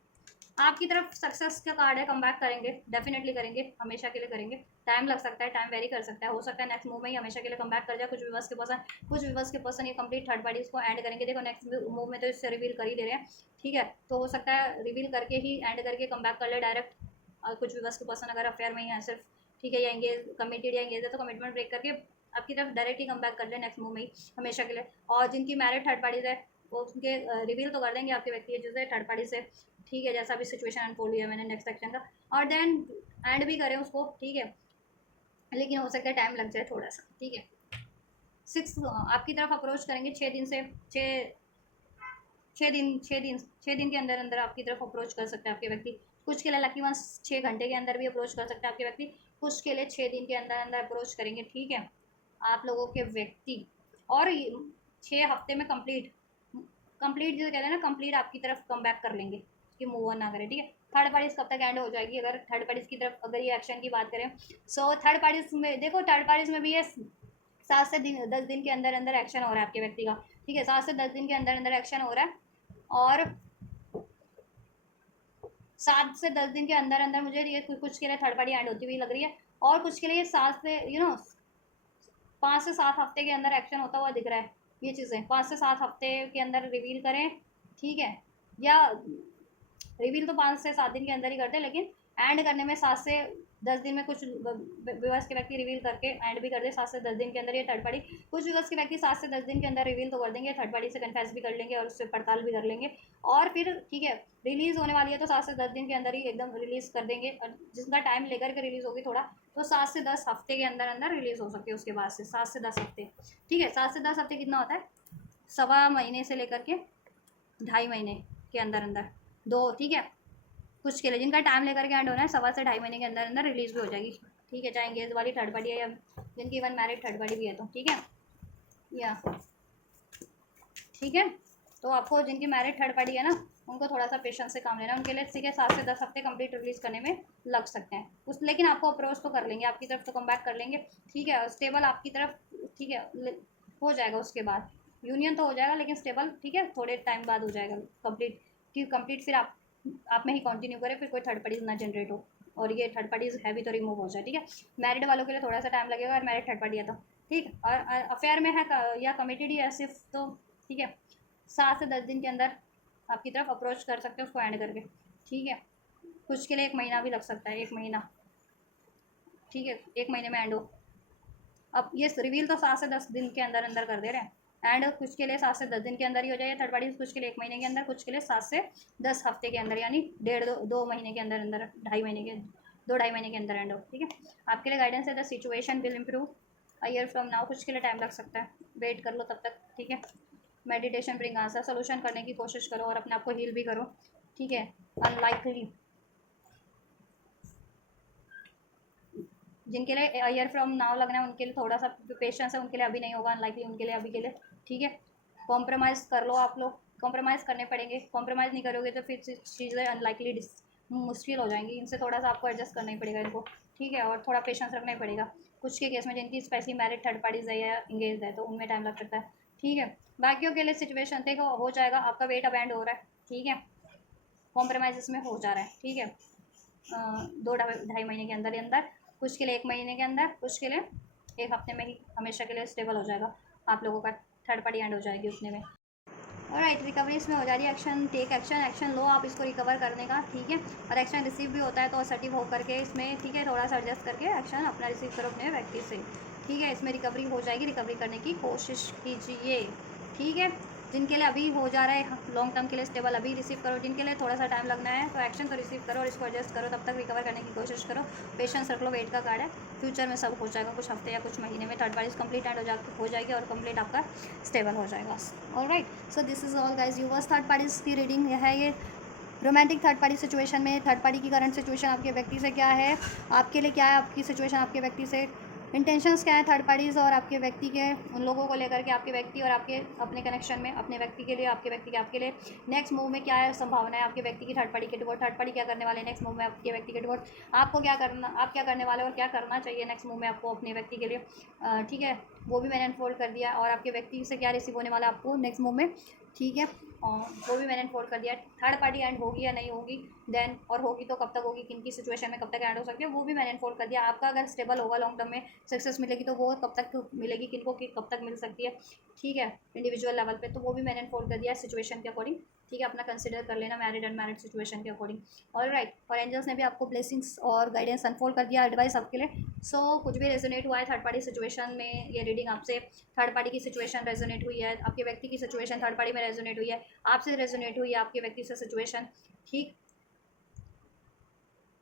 आपकी तरफ सक्सेस का कार्ड है, कम बैक करेंगे, डेफिनेटली करेंगे, हमेशा के लिए करेंगे। टाइम लग सकता है, टाइम वेरी कर सकता है, हो सकता है नेक्स्ट मूव में ही हमेशा के लिए कम बैक कर जाए। कुछ व्यूवर्स के पर्सन ये कंप्लीट थर्ड पार्टीज को एंड करेंगे। देखो नेक्स्ट मूव में तो इससे रिवील कर ही दे रहे हैं, ठीक है, तो हो सकता है रिवील करके ही एंड करके कम बैक कर ले डायरेक्ट। और कुछ व्यूवर्स के पर्सन अगर अफेयर में ही है सिर्फ, ठीक है, या एंगेज कमिटेड या एंगेज है, तो कमिटमेंट ब्रेक करके आपकी तरफ डायरेक्ट ही कम बैक कर ले नेक्स्ट मूव में ही हमेशा के लिए। और जिनकी मैरिड थर्ड पार्टीज है वो उनके रिवील तो कर देंगे आपके व्यक्ति जिससे थर्ड पार्टी से, ठीक है, जैसा भी सिचुएशन अनफोल्ड हुई है मैंने नेक्स्ट सेक्शन का, और देन एंड भी करें उसको, ठीक है, लेकिन हो सकता है टाइम लग जाए थोड़ा सा, ठीक है। 6 आपकी तरफ अप्रोच करेंगे 6 दिन से, 6 दिन के अंदर अंदर आपकी तरफ अप्रोच कर सकते हैं आपके व्यक्ति। कुछ के लिए लकी वंस 6 घंटे के अंदर भी अप्रोच कर सकते हैं आपके व्यक्ति, कुछ के लिए 6 दिन के अंदर अंदर अप्रोच करेंगे, ठीक है, आप लोगों के व्यक्ति। और 6 हफ्ते में कंप्लीट जो कहते हैं ना, कंप्लीट आपकी तरफ कम बैक कर लेंगे कि मूव ऑन ना करें, ठीक है। थर्ड पार्टीज कब तक एंड हो जाएगी, अगर थर्ड पार्टीज की तरफ अगर ये एक्शन की बात करें, सो थर्ड पार्टीज में देखो, थर्ड पार्टीज में भी ये 7 से 10 दिन के अंदर अंदर एक्शन हो रहा है आपके व्यक्ति का, ठीक है, 7 से 10 दिन के अंदर अंदर एक्शन हो रहा है। और 7 से 10 दिन के अंदर अंदर मुझे ये कुछ के लिए थर्ड पार्टी एंड होती हुई लग रही है, और कुछ के लिए 5 से 7 हफ्ते के अंदर एक्शन होता हुआ दिख रहा है। ये चीज़ें 5 से 7 हफ्ते के अंदर रिवील करें, ठीक है, या रिवील तो 5 से 7 दिन के अंदर ही करते हैं, लेकिन एंड करने में 7 से 10 दिन में कुछ व्यूअर्स के व्यक्ति रिवील करके एंड भी कर दे 7 से 10 दिन के अंदर ये थर्ड पार्टी। कुछ व्यूअर्स के व्यक्ति 7 से 10 दिन के अंदर रिवील तो कर देंगे, थर्ड पार्टी से कन्फेस भी कर लेंगे और उससे पड़ताल भी कर लेंगे, और फिर ठीक है रिलीज़ होने वाली है तो 7 से 10 दिन के अंदर ही एकदम रिलीज़ कर देंगे। और जितना टाइम लेकर के रिलीज़ होगी थोड़ा, तो 7 से 10 हफ्ते के अंदर अंदर रिलीज़ हो सकती है उसके बाद से, 7 से 10 हफ्ते, ठीक है। 7 से 10 हफ्ते कितना होता है, 1.25 महीने से लेकर के 2.5 महीने के अंदर अंदर दो, ठीक है। कुछ के लिए जिनका टाइम लेकर के एंड होना है 1.25 से 2.5 महीने के अंदर अंदर रिलीज़ भी हो जाएगी, ठीक है, चाहे एंगेज वाली थर्ड पार्टी है या जिनकी इवन मैरिड थर्ड पार्टी भी है तो, ठीक है, या ठीक है। तो आपको जिनकी मैरिड थर्ड पार्टी है ना, उनको थोड़ा सा पेशेंस से काम लेना है, उनके लिए ठीक है 7 से 10 हफ्ते कंप्लीट रिलीज़ करने में लग सकते हैं उस, लेकिन आपको अप्रोच तो कर लेंगे, आपकी तरफ तो कम बैक कर लेंगे, ठीक है, और स्टेबल आपकी तरफ, ठीक है, हो जाएगा उसके बाद यूनियन तो हो जाएगा, लेकिन स्टेबल, ठीक है, थोड़े टाइम बाद हो जाएगा कंप्लीट, कि कंप्लीट फिर आप में ही कंटिन्यू करें, फिर कोई थर्ड पार्टीज ना जनरेट हो और ये थर्ड पार्टीज है भी तो रिमूव हो जाए, ठीक है। मैरिड वालों के लिए थोड़ा सा टाइम लगेगा, और मैरिड थर्ड पार्टी है तो ठीक, और अफेयर में है या कमिटेड ही है सिर्फ, तो ठीक है 7 से 10 दिन के अंदर आपकी तरफ अप्रोच कर सकते हैं उसको एंड करके, ठीक है। कुछ के लिए 1 महीना भी लग सकता है, 1 महीना, ठीक है, 1 महीने में एंड हो। अब ये रिवील तो 7 से 10 दिन के अंदर अंदर कर दे रहे हैं, एंड कुछ के लिए 7 से 10 दिन के अंदर ही हो जाए थर्ड पार्टी, कुछ के लिए 1 महीने के अंदर, कुछ के लिए 7 से 10 हफ्ते के अंदर, यानी 1.5 2 महीने के अंदर अंदर, 2.5 महीने के 2-2.5 महीने के अंदर एंड हो, ठीक है। आपके लिए गाइडेंस है the situation will improve a year from now, कुछ के लिए टाइम लग सकता है, वेट कर लो तब तक, ठीक है। मेडिटेशन ब्रिंग आंसर, सोल्यूशन करने की कोशिश करो और अपने आप को हील भी करो, ठीक है। अनलाइकली जिनके लिए ईयर फ्रॉम नाउ लगना है उनके लिए थोड़ा सा पेशेंस है, उनके लिए अभी नहीं होगा, अनलाइकली उनके लिए अभी के लिए, ठीक है। कॉम्प्रोमाइज़ कर लो आप लोग, कॉम्प्रोमाइज़ करने पड़ेंगे, कॉम्प्रोमाइज़ नहीं करोगे तो फिर चीज़ें अनलाइकली मुश्किल हो जाएंगी, इनसे थोड़ा सा आपको एडजस्ट करना ही पड़ेगा इनको, ठीक है, और थोड़ा पेशेंस रखना ही पड़ेगा। कुछ के केस में जिनकी स्पेशली मैरिड थर्ड पार्टीज है या इंगेज है तो उनमें टाइम लग सकता है, ठीक है। बाकियों के लिए सिचुएशन देखो हो जाएगा, आपका वेट अब एंड हो रहा है, ठीक है, कॉम्प्रोमाइज़ इसमें हो जा रहा है, ठीक है, 2-2.5 महीने के अंदर ही अंदर, कुछ के लिए 1 महीने के अंदर, कुछ के लिए 1 हफ्ते में ही हमेशा के लिए स्टेबल हो जाएगा आप लोगों का, थर्ड पार्टी एंड हो जाएगी उतने में। ऑलराइट, रिकवरी इसमें हो जा रही है, एक्शन टेक एक्शन, एक्शन लो आप इसको रिकवर करने का, ठीक है, और एक्शन रिसीव भी होता है तो असर्टिव हो करके इसमें, ठीक है, थोड़ा सा एडजस्ट करके एक्शन अपना रिसीव करो अपने व्यक्ति से, ठीक है, इसमें रिकवरी हो जाएगी, रिकवरी करने की कोशिश कीजिए, ठीक है। जिनके लिए अभी हो जा रहा है लॉन्ग टर्म के लिए स्टेबल, अभी रिसीव करो। जिनके लिए थोड़ा सा टाइम लगना है तो एक्शन तो रिसीव करो और इसको एडजस्ट करो, तब तक रिकवर करने की कोशिश करो। पेशेंस रख लो, वेट का कार्ड है, फ्यूचर में सब हो जाएगा, कुछ हफ्ते या कुछ महीने में थर्ड पार्टी कंप्लीट एंड हो जाएगी और कंप्लीट आपका स्टेबल हो जाएगा। Alright, so this is all guys yours. Third parties की रीडिंग है ये रोमांटिक थर्ड पार्टी सिचुएशन में। थर्ड पार्टी की करंट सिचुएशन आपके व्यक्ति से क्या है, आपके लिए क्या है आपकी सिचुएशन, आपके व्यक्ति से इंटेंशंस क्या है थर्ड पार्टीज़ और आपके व्यक्ति के, उन लोगों को लेकर के, आपके व्यक्ति और आपके अपने कनेक्शन में, अपने व्यक्ति के लिए, आपके व्यक्ति के आपके लिए नेक्स्ट मूव में क्या है संभावना है आपके व्यक्ति की थर्ड पार्टी के टुवर्ड। थर्ड पार्टी क्या करने वाले नेक्स्ट मूव में आपके व्यक्ति के टुवर्ड, आपको क्या करना, आप क्या करने वाले और क्या करना चाहिए नेक्स्ट मूव में आपको अपने व्यक्ति के लिए। ठीक है, वो भी मैंने अनफोल्ड कर दिया। और आपके व्यक्ति से क्या रिसीव होने वाला आपको नेक्स्ट मूव में, ठीक है, और वो भी मैंने अनफोल्ड कर दिया। थर्ड पार्टी एंड होगी या नहीं होगी देन, और होगी तो कब तक होगी, किन की सिचुएशन में कब तक एंड हो सकती है, वो भी मैंने अनफोल्ड कर दिया। आपका अगर स्टेबल होगा लॉन्ग टर्म में सक्सेस मिलेगी तो वो कब तक मिलेगी, किनको कब तक मिल सकती है, ठीक है, इंडिविजुअल लेवल पे, तो वो भी मैंने अनफोल्ड कर दिया सिचुएशन के अकॉर्डिंग। ठीक है, अपना कंसिडर कर लेना मैरिड एंड मैरिड सिचुएशन के अकॉर्डिंग। ऑल राइट, और एंजल्स ने भी आपको ब्लेसिंग्स और गाइडेंस अनफोल्ड कर दिया, एडवाइस आपके लिए। सो कुछ भी रेजोनेट हुआ है थर्ड पार्टी सिचुएशन में, ये रीडिंग आपसे थर्ड पार्टी की सिचुएशन रेजोनेट हुई है, आपके व्यक्ति की सिचुएशन थर्ड पार्टी में रेजोनेट हुई है, आपसे रेजोनेट हुई है आपके व्यक्ति से सिचुएशन, ठीक,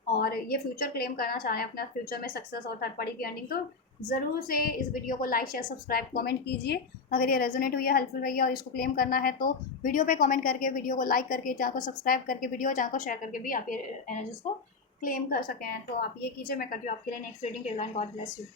और ये फ्यूचर क्लेम करना चाह रहे हैं अपना फ्यूचर में सक्सेस और थर्ड पार्टी की एंडिंग, तो ज़रूर से इस वीडियो को लाइक शेयर सब्सक्राइब कमेंट कीजिए अगर ये रेजोनेट हुई है, हेल्पफुल रही है और इसको क्लेम करना है तो वीडियो पे कमेंट करके, वीडियो को लाइक करके, चैनल को सब्सक्राइब करके, वीडियो चैनल को शेयर करके भी आप ये एनर्जीज को क्लेम कर सकें। तो आप ये कीजिए, मैं करती हूँ आपके लिए next reading. Till then God bless you.